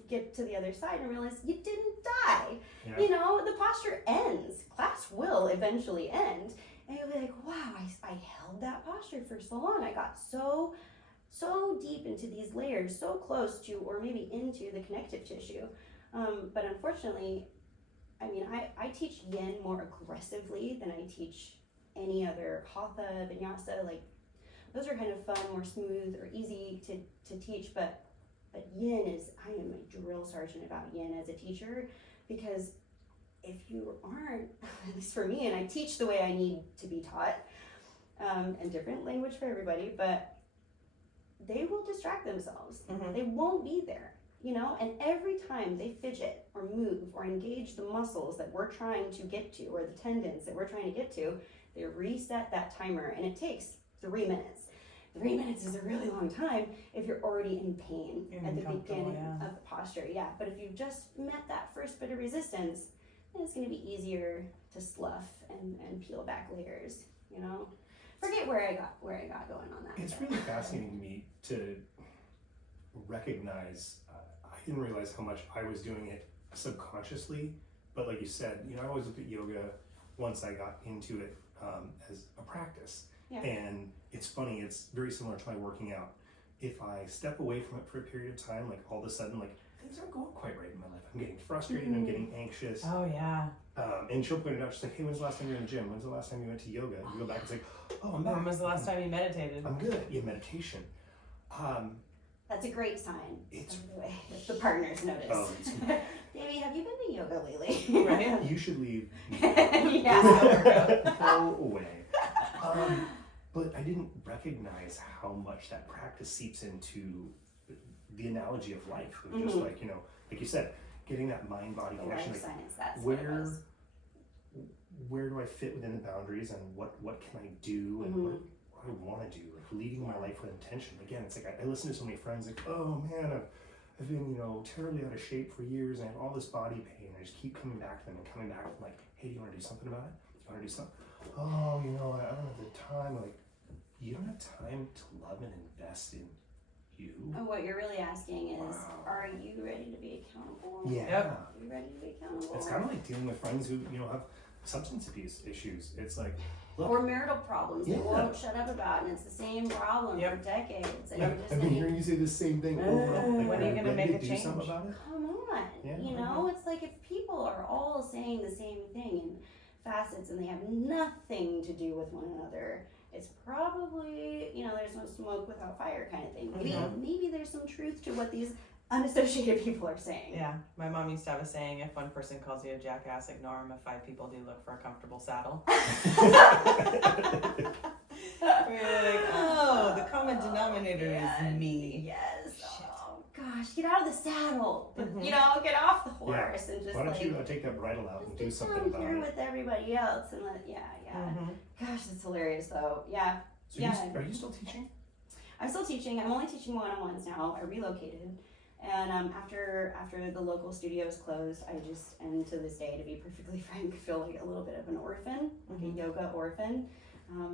get to the other side and realize you didn't die. Yeah. The posture ends. Class will eventually end. And you'll be like, wow, I held that posture for so long. I got so deep into these layers, so close to, or maybe into the connective tissue. But unfortunately, I teach yin more aggressively than I teach any other hatha, vinyasa. Those are kind of fun, more smooth or easy to teach, but yin I am a drill sergeant about yin as a teacher, because if you aren't, at least for me, and I teach the way I need to be taught, and different language for everybody, but they will distract themselves. Mm-hmm. They won't be there, and every time they fidget or move or engage the muscles that we're trying to get to, or the tendons that we're trying to get to, they reset that timer, and it takes 3 minutes. 3 minutes is a really long time if you're already in pain at the beginning of the posture. Yeah, but if you've just met that first bit of resistance, then it's going to be easier to slough and peel back layers. Forget where I got going on that. It's really fascinating to me to recognize. I didn't realize how much I was doing it subconsciously, but like you said, I always looked at yoga once I got into it as a practice. Yeah. And it's funny, it's very similar to my working out. If I step away from it for a period of time, all of a sudden, things aren't going quite right in my life. I'm getting frustrated, I'm getting anxious. Oh, yeah. And she'll point it out, she's like, hey, when's the last time you were in the gym? When's the last time you went to yoga? And you go back and say, oh, I'm back. When was the last time you meditated? I'm good. Yeah, meditation. That's a great sign, by the way, if the partners notice. Oh, Davey, have you been to yoga lately? Right. You should leave. Yeah. Go away. But I didn't recognize how much that practice seeps into the analogy of life. Of just like you said, getting that mind-body connection. Life science, that's where do I fit within the boundaries, and what can I do, and what I want to do, leading my life with intention. Again, it's I listen to so many friends oh man, I've been terribly out of shape for years, and I have all this body pain. I just keep coming back to them, hey, do you want to do something about it? Do you want to do something? Oh, I don't have the time. You don't have time to love and invest in you. Oh, what you're really asking is, are you ready to be accountable? Yeah. Yep. Are you ready to be accountable? It's kind of like dealing with friends who have substance abuse issues. It's look, or marital problems they won't shut up about, and it's the same problem for decades. And I've been hearing you say the same thing over. When are you going to make a change? Something about it? Come on. Yeah. It's like if people are all saying the same thing in facets and they have nothing to do with one another, it's probably, there's no smoke without fire kind of thing. Maybe there's some truth to what these unassociated people are saying. Yeah, my mom used to have a saying: if one person calls you a jackass, ignore them. If 5 people do, look for a comfortable saddle. We're like, oh, the common denominator is me. Yes. Shit. Oh gosh, get out of the saddle. Mhm. You know, get off the horse and just Why don't like you take that bridle out and do just something down about here it? with everybody else and yeah. Mhm. Gosh, that's hilarious though. Yeah. So Yeah. are you still teaching? I'm still teaching. I'm only teaching one-on-ones now. I relocated. And after the local studios closed, I just, and to this day, to be perfectly frank, feel like a little bit of an orphan, like a yoga orphan,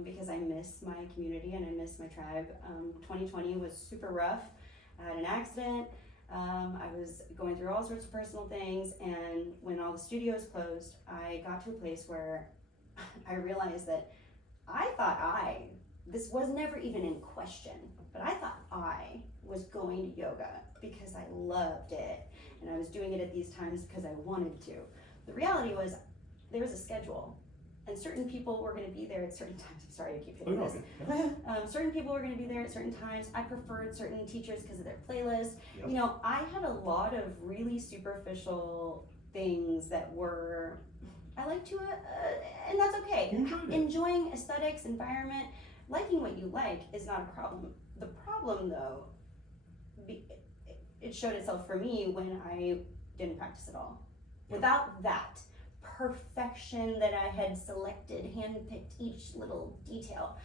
because I miss my community and I miss my tribe. 2020 was super rough. I had an accident. I was going through all sorts of personal things, and when all the studios closed, I got to a place where I realized that I thought this was never even in question, but I thought I was going to yoga because I loved it and I was doing it at these times because I wanted to. The reality was there was a schedule and certain people were going to be there at certain times. I'm sorry to keep hitting this. Certain people were going to be there at certain times. I preferred certain teachers because of their playlist. Yep. You know, I had a lot of really superficial things that were, I like to, and that's okay. You enjoyed it. Enjoying aesthetics, environment, liking what you like is not a problem. The problem, though, it showed itself for me when I didn't practice at all. Yeah. Without that perfection that I had selected, handpicked each little detail,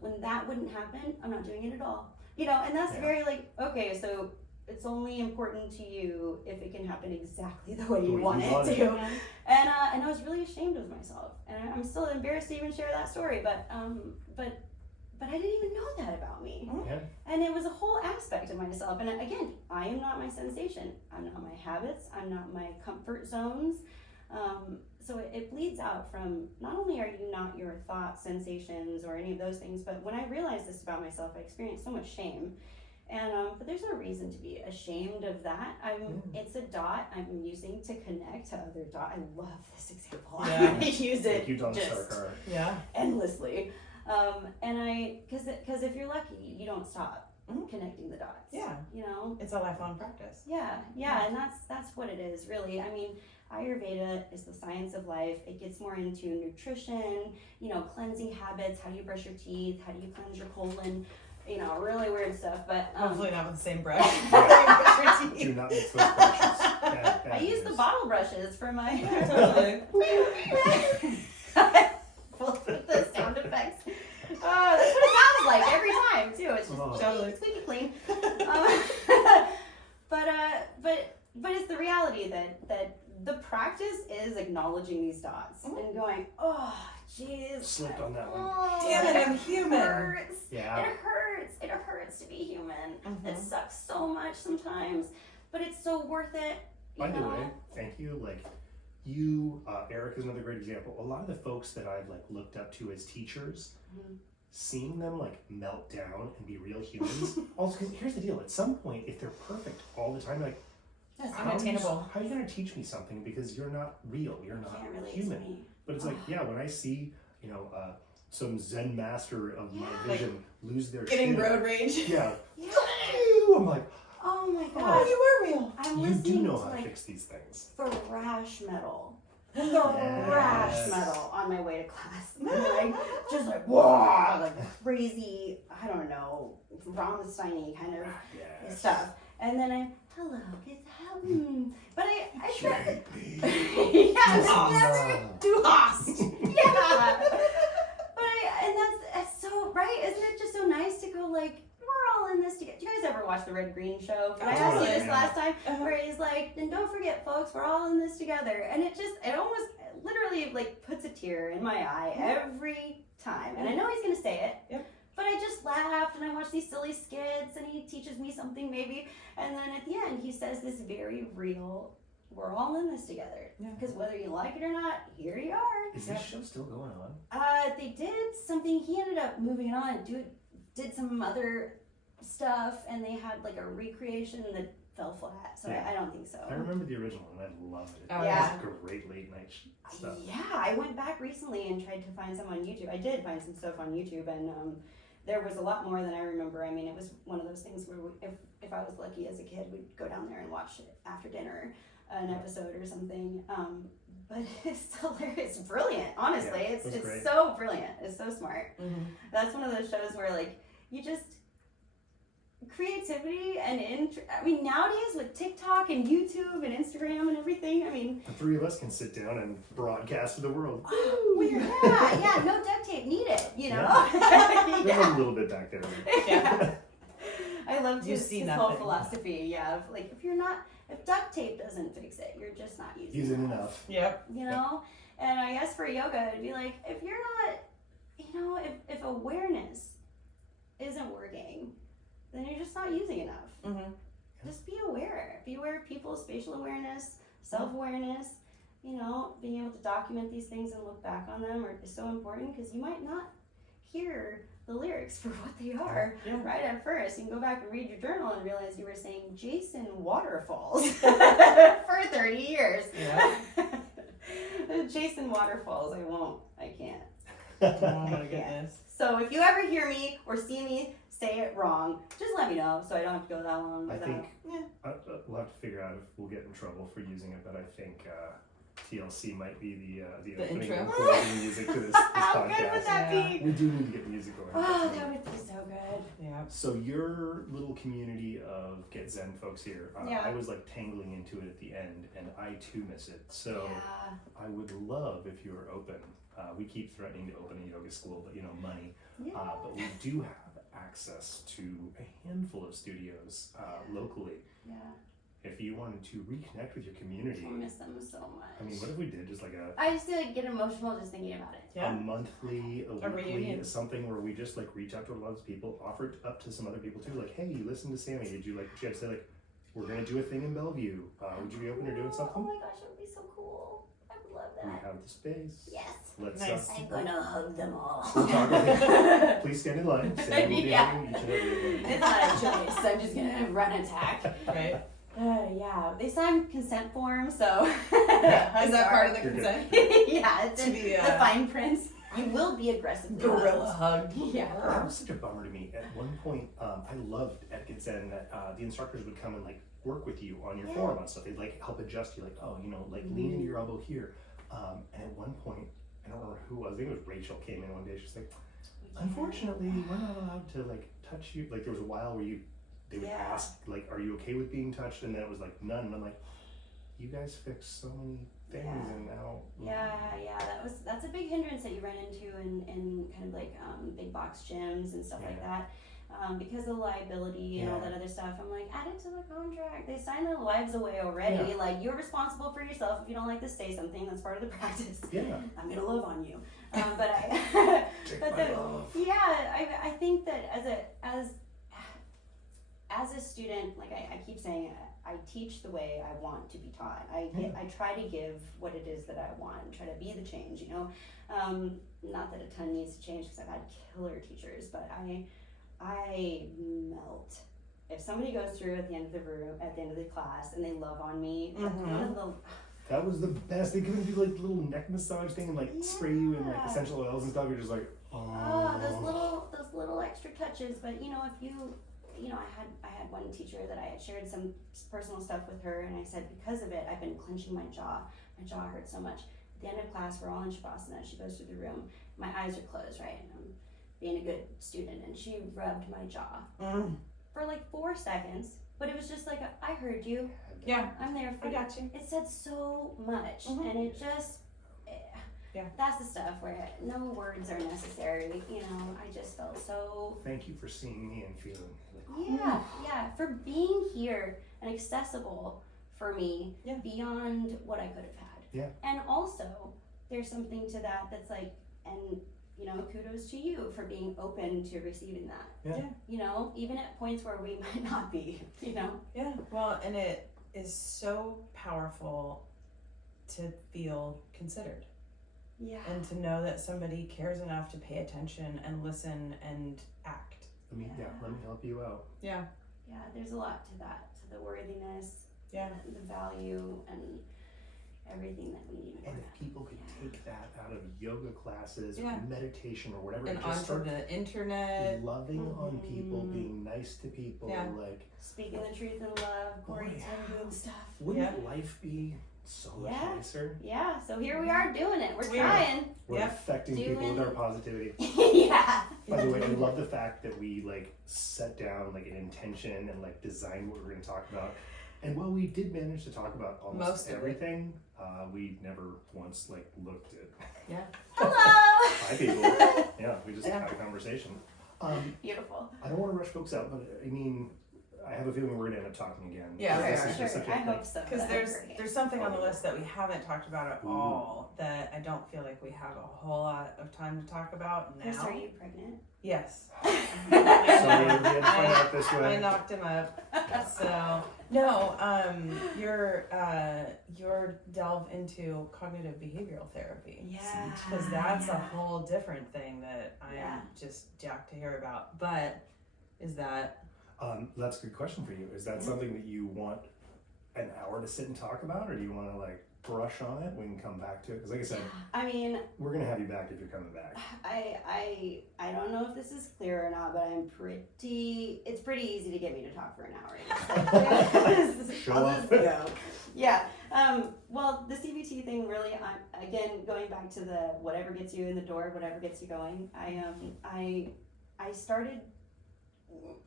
when that wouldn't happen, I'm not doing it at all. You know, and that's very like, okay, so it's only important to you if it can happen exactly the way you want it to. And I was really ashamed of myself, and I'm still embarrassed to even share that story. But I didn't even know that about me. Yeah. And it was a whole aspect of myself. And again, I am not my sensation. I'm not my habits. I'm not my comfort zones. So it bleeds out from, not only are you not your thoughts, sensations, or any of those things, but when I realized this about myself, I experienced so much shame. And but there's no reason to be ashamed of that. It's a dot I'm using to connect to other dots. I love this example. Yeah. I use it Thank you, Donna just Sarkar. Yeah. endlessly. And because if you're lucky, you don't stop connecting the dots. Yeah. You know. It's a lifelong practice. Yeah, and that's what it is, really. I mean, Ayurveda is the science of life. It gets more into nutrition, you know, cleansing habits. How do you brush your teeth? How do you cleanse your colon? You know, really weird stuff. But Hopefully not with the same brush. Do not mix those brushes. I use the bottle brushes for my. Totally. With the sound effects. Oh, that's what it sounds like every time too. It's just Totally. squeaky clean. But it's the reality that the practice is acknowledging these dots and going, oh, jeez. Slipped on that one. Oh, Damn it, I'm human. It hurts. Yeah. It hurts. It hurts to be human. It sucks so much sometimes, but it's so worth it. By the way, thank you. Like you, Eric is another great example. A lot of the folks that I've like looked up to as teachers, seeing them like melt down and be real humans. Also, because here's the deal: at some point, if they're perfect all the time, like That's how unattainable. are you going to teach me something because you're not real? You're not Can't relate human. to me. But it's like, yeah, when I see, you know, some Zen master of my vision lose their Getting shit, road rage. yeah, Yeah. I'm like, Oh my Oh, gosh. you were real. I'm you listening do know to how to like fix these things. thrash metal. Thrash Yes. metal on my way to class. Like, just like, whoa, like crazy, I don't know, Rammstein-y kind of Yes. stuff. And then hello, it's Helen. But I You tried. hate me. Yeah, Just that's never. love. Du hast. Yeah. But and that's so, right? Isn't it just so nice to go like, we're all in this together. Do you guys ever watch the Red Green Show? I asked you Totally. this last time, Uh-huh. where he's like, and don't forget, folks, we're all in this together. And it almost literally like puts a tear in my eye every time. And I know he's gonna say it. Yep. But I just laughed and I watched these silly skits and he teaches me something maybe. And then at the end he says this very real, we're all in this together. Yeah. Because whether you like it or not, here you are. Is this show still going on? They did something, he ended up moving on, did some other stuff, and they had like a recreation that fell flat, so Yeah. I don't think so. I remember the original and I loved it. Oh, yeah. It was great late night stuff. Yeah, I went back recently and tried to find some on YouTube. I did find some stuff on YouTube, and there was a lot more than I remember. I mean, it was one of those things where if I was lucky as a kid, we'd go down there and watch it after dinner, an episode or something. But it's hilarious. It's brilliant, honestly. Yeah, it's so brilliant. It's so smart. Mm-hmm. That's one of those shows where like you just creativity and I mean, nowadays with TikTok and YouTube and Instagram and everything, I mean, The three of us can sit down and broadcast to the world. yeah, no duct tape needed, you know. There's Yeah. a little bit back there. Yeah. I loved You his see whole nothing. philosophy. Yeah, of like if duct tape doesn't fix it, you're just not using Using it. enough. Yep. You know, and I guess for yoga, it'd be like if you're not, you know, if awareness isn't working, then you're just not using enough. Mm-hmm. Just be aware. Be aware of people's spatial awareness, self-awareness. You know, being able to document these things and look back on them is so important because you might not hear the lyrics for what they are right at first. You can go back and read your journal and realize you were saying Jason Waterfalls for 30 years. Yeah. Jason Waterfalls, I can't. Oh my goodness. So if you ever hear me or see me say it wrong, just let me know so I don't have to go that long I without. think we'll have to figure out if we'll get in trouble for using it, but I think TLC might be the opening intro. and closing music to this How podcast. good would that Yeah. be? We do need to get music going. Oh, that would be so good. Yeah. So your little community of Get Zen folks here, Yeah. I was like tangling into it at the end, and I too miss it. So Yeah. I would love if you were open. We keep threatening to open a yoga school, but money. Yeah. But we do have access to a handful of studios locally. Yeah. If you wanted to reconnect with your community, I miss them so much. I mean, what if we did just like I just get emotional just thinking about it. Yeah. a monthly, a weekly, reunion. something where we just like reach out to a lot of people, offer it up to some other people too. Like, hey, you listened to Sammie. Did you like? She had to say like, we're gonna do a thing in Bellevue. Would you be open to doing Oh something? my gosh, it would be so cool. I would love We that. have the space. Yes. Let's. Nice. I'm gonna hug them all. We'll talk. Please stand in line. Sammie will be Yeah. hugging each and every one. It's not a choice. I'm just gonna run attack. Right. Yeah, they signed consent forms, so. Yeah. Is that part of the You're good. consent? Yeah, it's To in be, the fine print. You will be aggressively Gorilla hugged. hug. Yeah. That was such a bummer to me. At one point, I loved at Get Zen that the instructors would come and like work with you on your form on stuff. They'd like help adjust you, like, oh, like lean into your elbow here. And at one point, I don't remember who it was. I think it was Rachel came in one day. She's like, unfortunately, we're not allowed to like touch you. Like there was a while where they would ask like, are you okay with being touched? And then it was like none. And I'm like, you guys fixed so many things, and now. Yeah, that's a big hindrance that you run into in kind of like big box gyms and stuff like that. Because of liability and all that other stuff, I'm like, add it to the contract. They sign their lives away already. Yeah. Like, you're responsible for yourself. If you don't like to say something, that's part of the practice. Yeah. I'm gonna love on you. But Take but my the, love. yeah, I think that as a student, like I keep saying, I teach the way I want to be taught. I try to give what it is that I want and try to be the change. Not that a ton needs to change because I've had killer teachers, but I melt. If somebody goes through at the end of the class and they love on me, that's one of the. That was the best. They couldn't do like little neck massage thing and like spray you in like essential oils and stuff. You're just like, Oh, those little extra touches. But if I had one teacher that I had shared some personal stuff with her, and I said because of it, I've been clenching my jaw. My jaw hurts so much. At the end of class, we're all in Shavasana. She goes through the room. My eyes are closed, right? And I'm being a good student, and she rubbed my jaw for like 4 seconds. But it was just like, I heard you. Yeah. I'm there for I you. got you. It said so much, and it just. Yeah. That's the stuff where no words are necessary. I just felt so. thank you for seeing me and feeling like, Yeah, for being here and accessible for me beyond what I could have had. Yeah. And also, there's something to that that's like, and kudos to you for being open to receiving that. Yeah. Even at points where we might not be. Yeah. Well, and it is so powerful to feel considered. Yeah. And to know that somebody cares enough to pay attention and listen and act. let me help you out. Yeah. Yeah, there's a lot to that, to the worthiness, Yeah. the value, everything that we need. And if people could take that out of yoga classes Yeah. or meditation or whatever, And just onto start the internet. loving on people, Mhm. being nice to people, Yeah. like Speaking the truth in love, Corey yeah. Ten Boom stuff. wouldn't life be so much Yeah. nicer? Yeah, so here we are doing it. We're We are. trying. We're Yeah. affecting people with our positivity. Yeah. By the way, I love the fact that we like set down like an intention and like designed what we're going to talk about. And while we did manage to talk about almost Most of it. everything, we never once like looked at Yeah. Hello. hi people. Yeah, we just Yeah. had a conversation. Beautiful. I don't want to rush folks out, but I mean, I have a feeling we're going to end up talking again. Yeah, we This are. is just Sure, such a, I like, hope so. Because That'd be great. there's something on the list that we haven't talked about at all that I don't feel like we have a whole lot of time to talk about now. Chris, are you pregnant? Yes. Sorry, we had to find out this I way. knocked him up. So no, your delve into cognitive behavioral therapy. Yeah. Because that's a Yeah. whole different thing that I Yeah. am just jacked to hear about. But is that That's a good question for you. Is that something that you want an hour to sit and talk about, or do you want to like brush on it? We can come back to it. Because like I said, I mean, we're gonna have you back if you're coming back. I don't know if this is clear or not, but it's pretty easy to get me to talk for an hour. Show I'll off. just go. Yeah. Well, the CBT thing really, again, going back to the whatever gets you in the door, whatever gets you going. I started.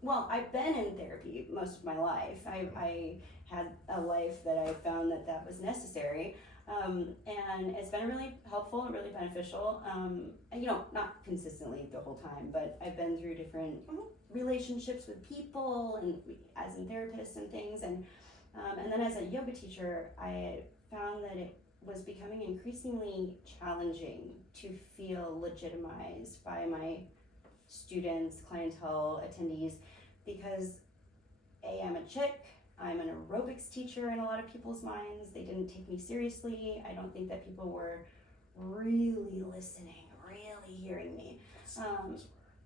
Well, I've been in therapy most of my life. I had a life that I found that was necessary. And it's been really helpful and really beneficial. Not consistently the whole time, but I've been through different relationships with people and as in therapists and things. And then as a yoga teacher, I found that it was becoming increasingly challenging to feel legitimized by my students, clientele, attendees, because I'm a chick. I'm an aerobics teacher in a lot of people's minds. They didn't take me seriously. I don't think that people were really listening, really hearing me.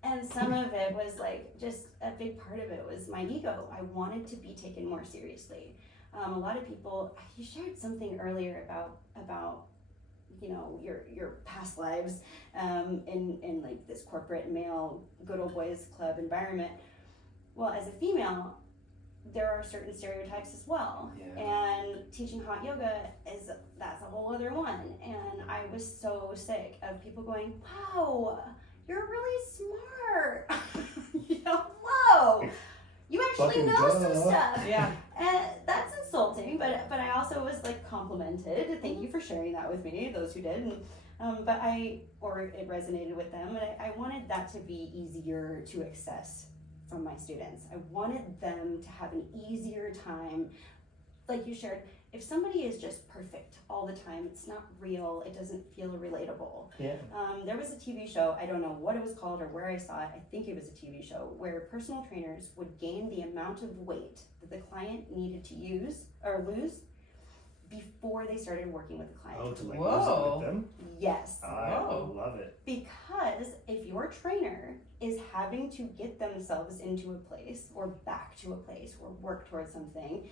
And some of it was like, just a big part of it was my ego. I wanted to be taken more seriously. A lot of people, you shared something earlier about your past lives in like this corporate male good old boys club environment. Well, as a female, there are certain stereotypes as well. Yeah. And teaching hot yoga that's a whole other one. And I was so sick of people going, wow, you're really smart. Whoa, you actually Fucking know some duh. stuff. yeah. And that's insulting, but I also was like complimented. Thank you for sharing that with me, those who did. And it resonated with them, and I wanted that to be easier to access from my students. I wanted them to have an easier time. Like you shared, if somebody is just perfect all the time, it's not real, it doesn't feel relatable. Yeah. There was a TV show, I don't know what it was called or where I saw it, I think it was a TV show, where personal trainers would gain the amount of weight that the client needed to use or lose before they started working with the client. Oh, to like Whoa. lose it with them? Yes. I Whoa. love it. Because if your trainer is having to get themselves into a place or back to a place or work towards something,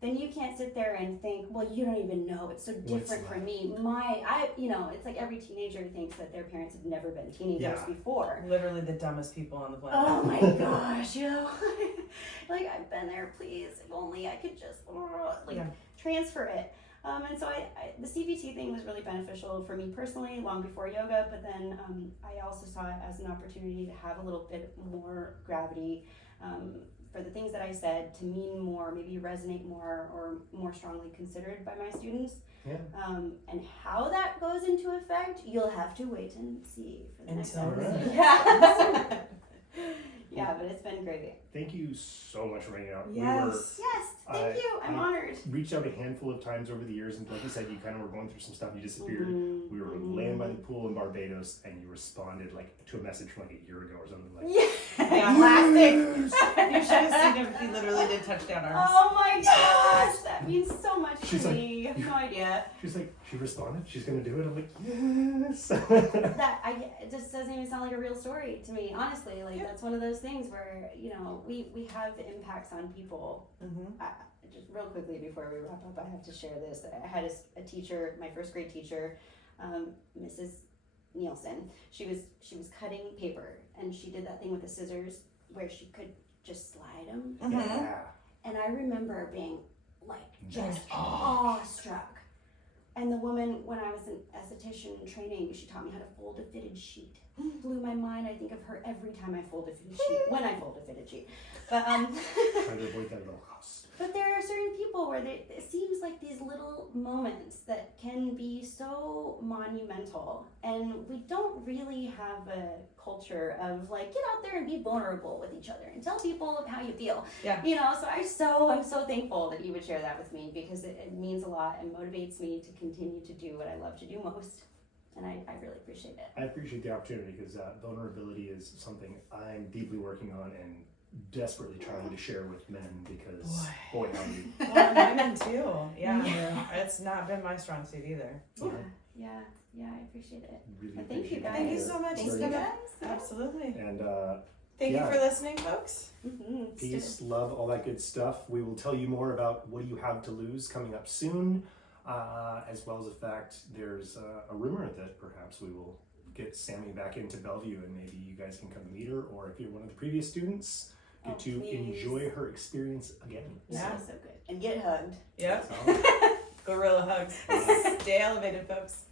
then you can't sit there and think, well, you don't even know, it's so different from me. It's like every teenager thinks that their parents have never been teenagers before. Literally the dumbest people on the planet. Oh my gosh, like I've been there, please, if only I could just transfer it. And so the CBT thing was really beneficial for me personally long before yoga, but then I also saw it as an opportunity to have a little bit more gravity for the things that I said to mean more, maybe resonate more or more strongly considered by my students. Yeah. And how that goes into effect, you'll have to wait and see for the next Until episode. then. Yeah. Yeah, but it's been great. Thank you so much for bringing it out. Yes. Yes, thank you. I'm honored. Reached out a handful of times over the years, and like you said, you kind of were going through some stuff. You disappeared. We were laying by the pool in Barbados, and you responded like to a message from like a year ago or something like. Yeah, classic. You should have seen him. He literally did touchdown arms. Oh my gosh, that means so much She's to like, me. You have no idea. She's like, she responded. She's gonna do it. I'm like, yes. It just doesn't even sound like a real story to me. Honestly, like that's one of those things where we have impacts on people. just real quickly before we wrap up, I have to share this. I had a teacher, my first grade teacher, Mrs. Nielsen. She was cutting paper, and she did that thing with the scissors where she could just slide them. Yeah. And I remember being like just awestruck. And the woman, when I was an esthetician training, she taught me how to fold a fitted sheet. Blew my mind. I think of her every time I fold a fitted sheet. When I fold a fitted sheet, but Trying to avoid that at all costs. But there are certain people where it seems like these little moments that can be so monumental, and we don't really have a culture of like, get out there and be vulnerable with each other and tell people how you feel. Yeah. You know, so I'm so thankful that you would share that with me, because it means a lot and motivates me to continue to do what I love to do most. And I really appreciate it. I appreciate the opportunity because vulnerability is something I'm deeply working on and desperately trying to share with men because, boy howdy. Well, women too. Yeah. It's not been my strong suit either. Yeah, I appreciate it. Really But thank you, appreciate guys. Thank you so much. Thanks, Stephen. guys. Absolutely. And Thank yeah. you for listening, folks. Mm-hmm. peace, love, all that good stuff. We will tell you more about What Do You Have to Lose coming up soon, as well as the fact there's a rumor that perhaps we will get Sammie back into Bellevue and maybe you guys can come meet her, or if you're one of the previous students, get to please. enjoy her experience again. Yeah. So good. And get hugged. Yep. So, Gorilla hugs. Stay elevated, folks.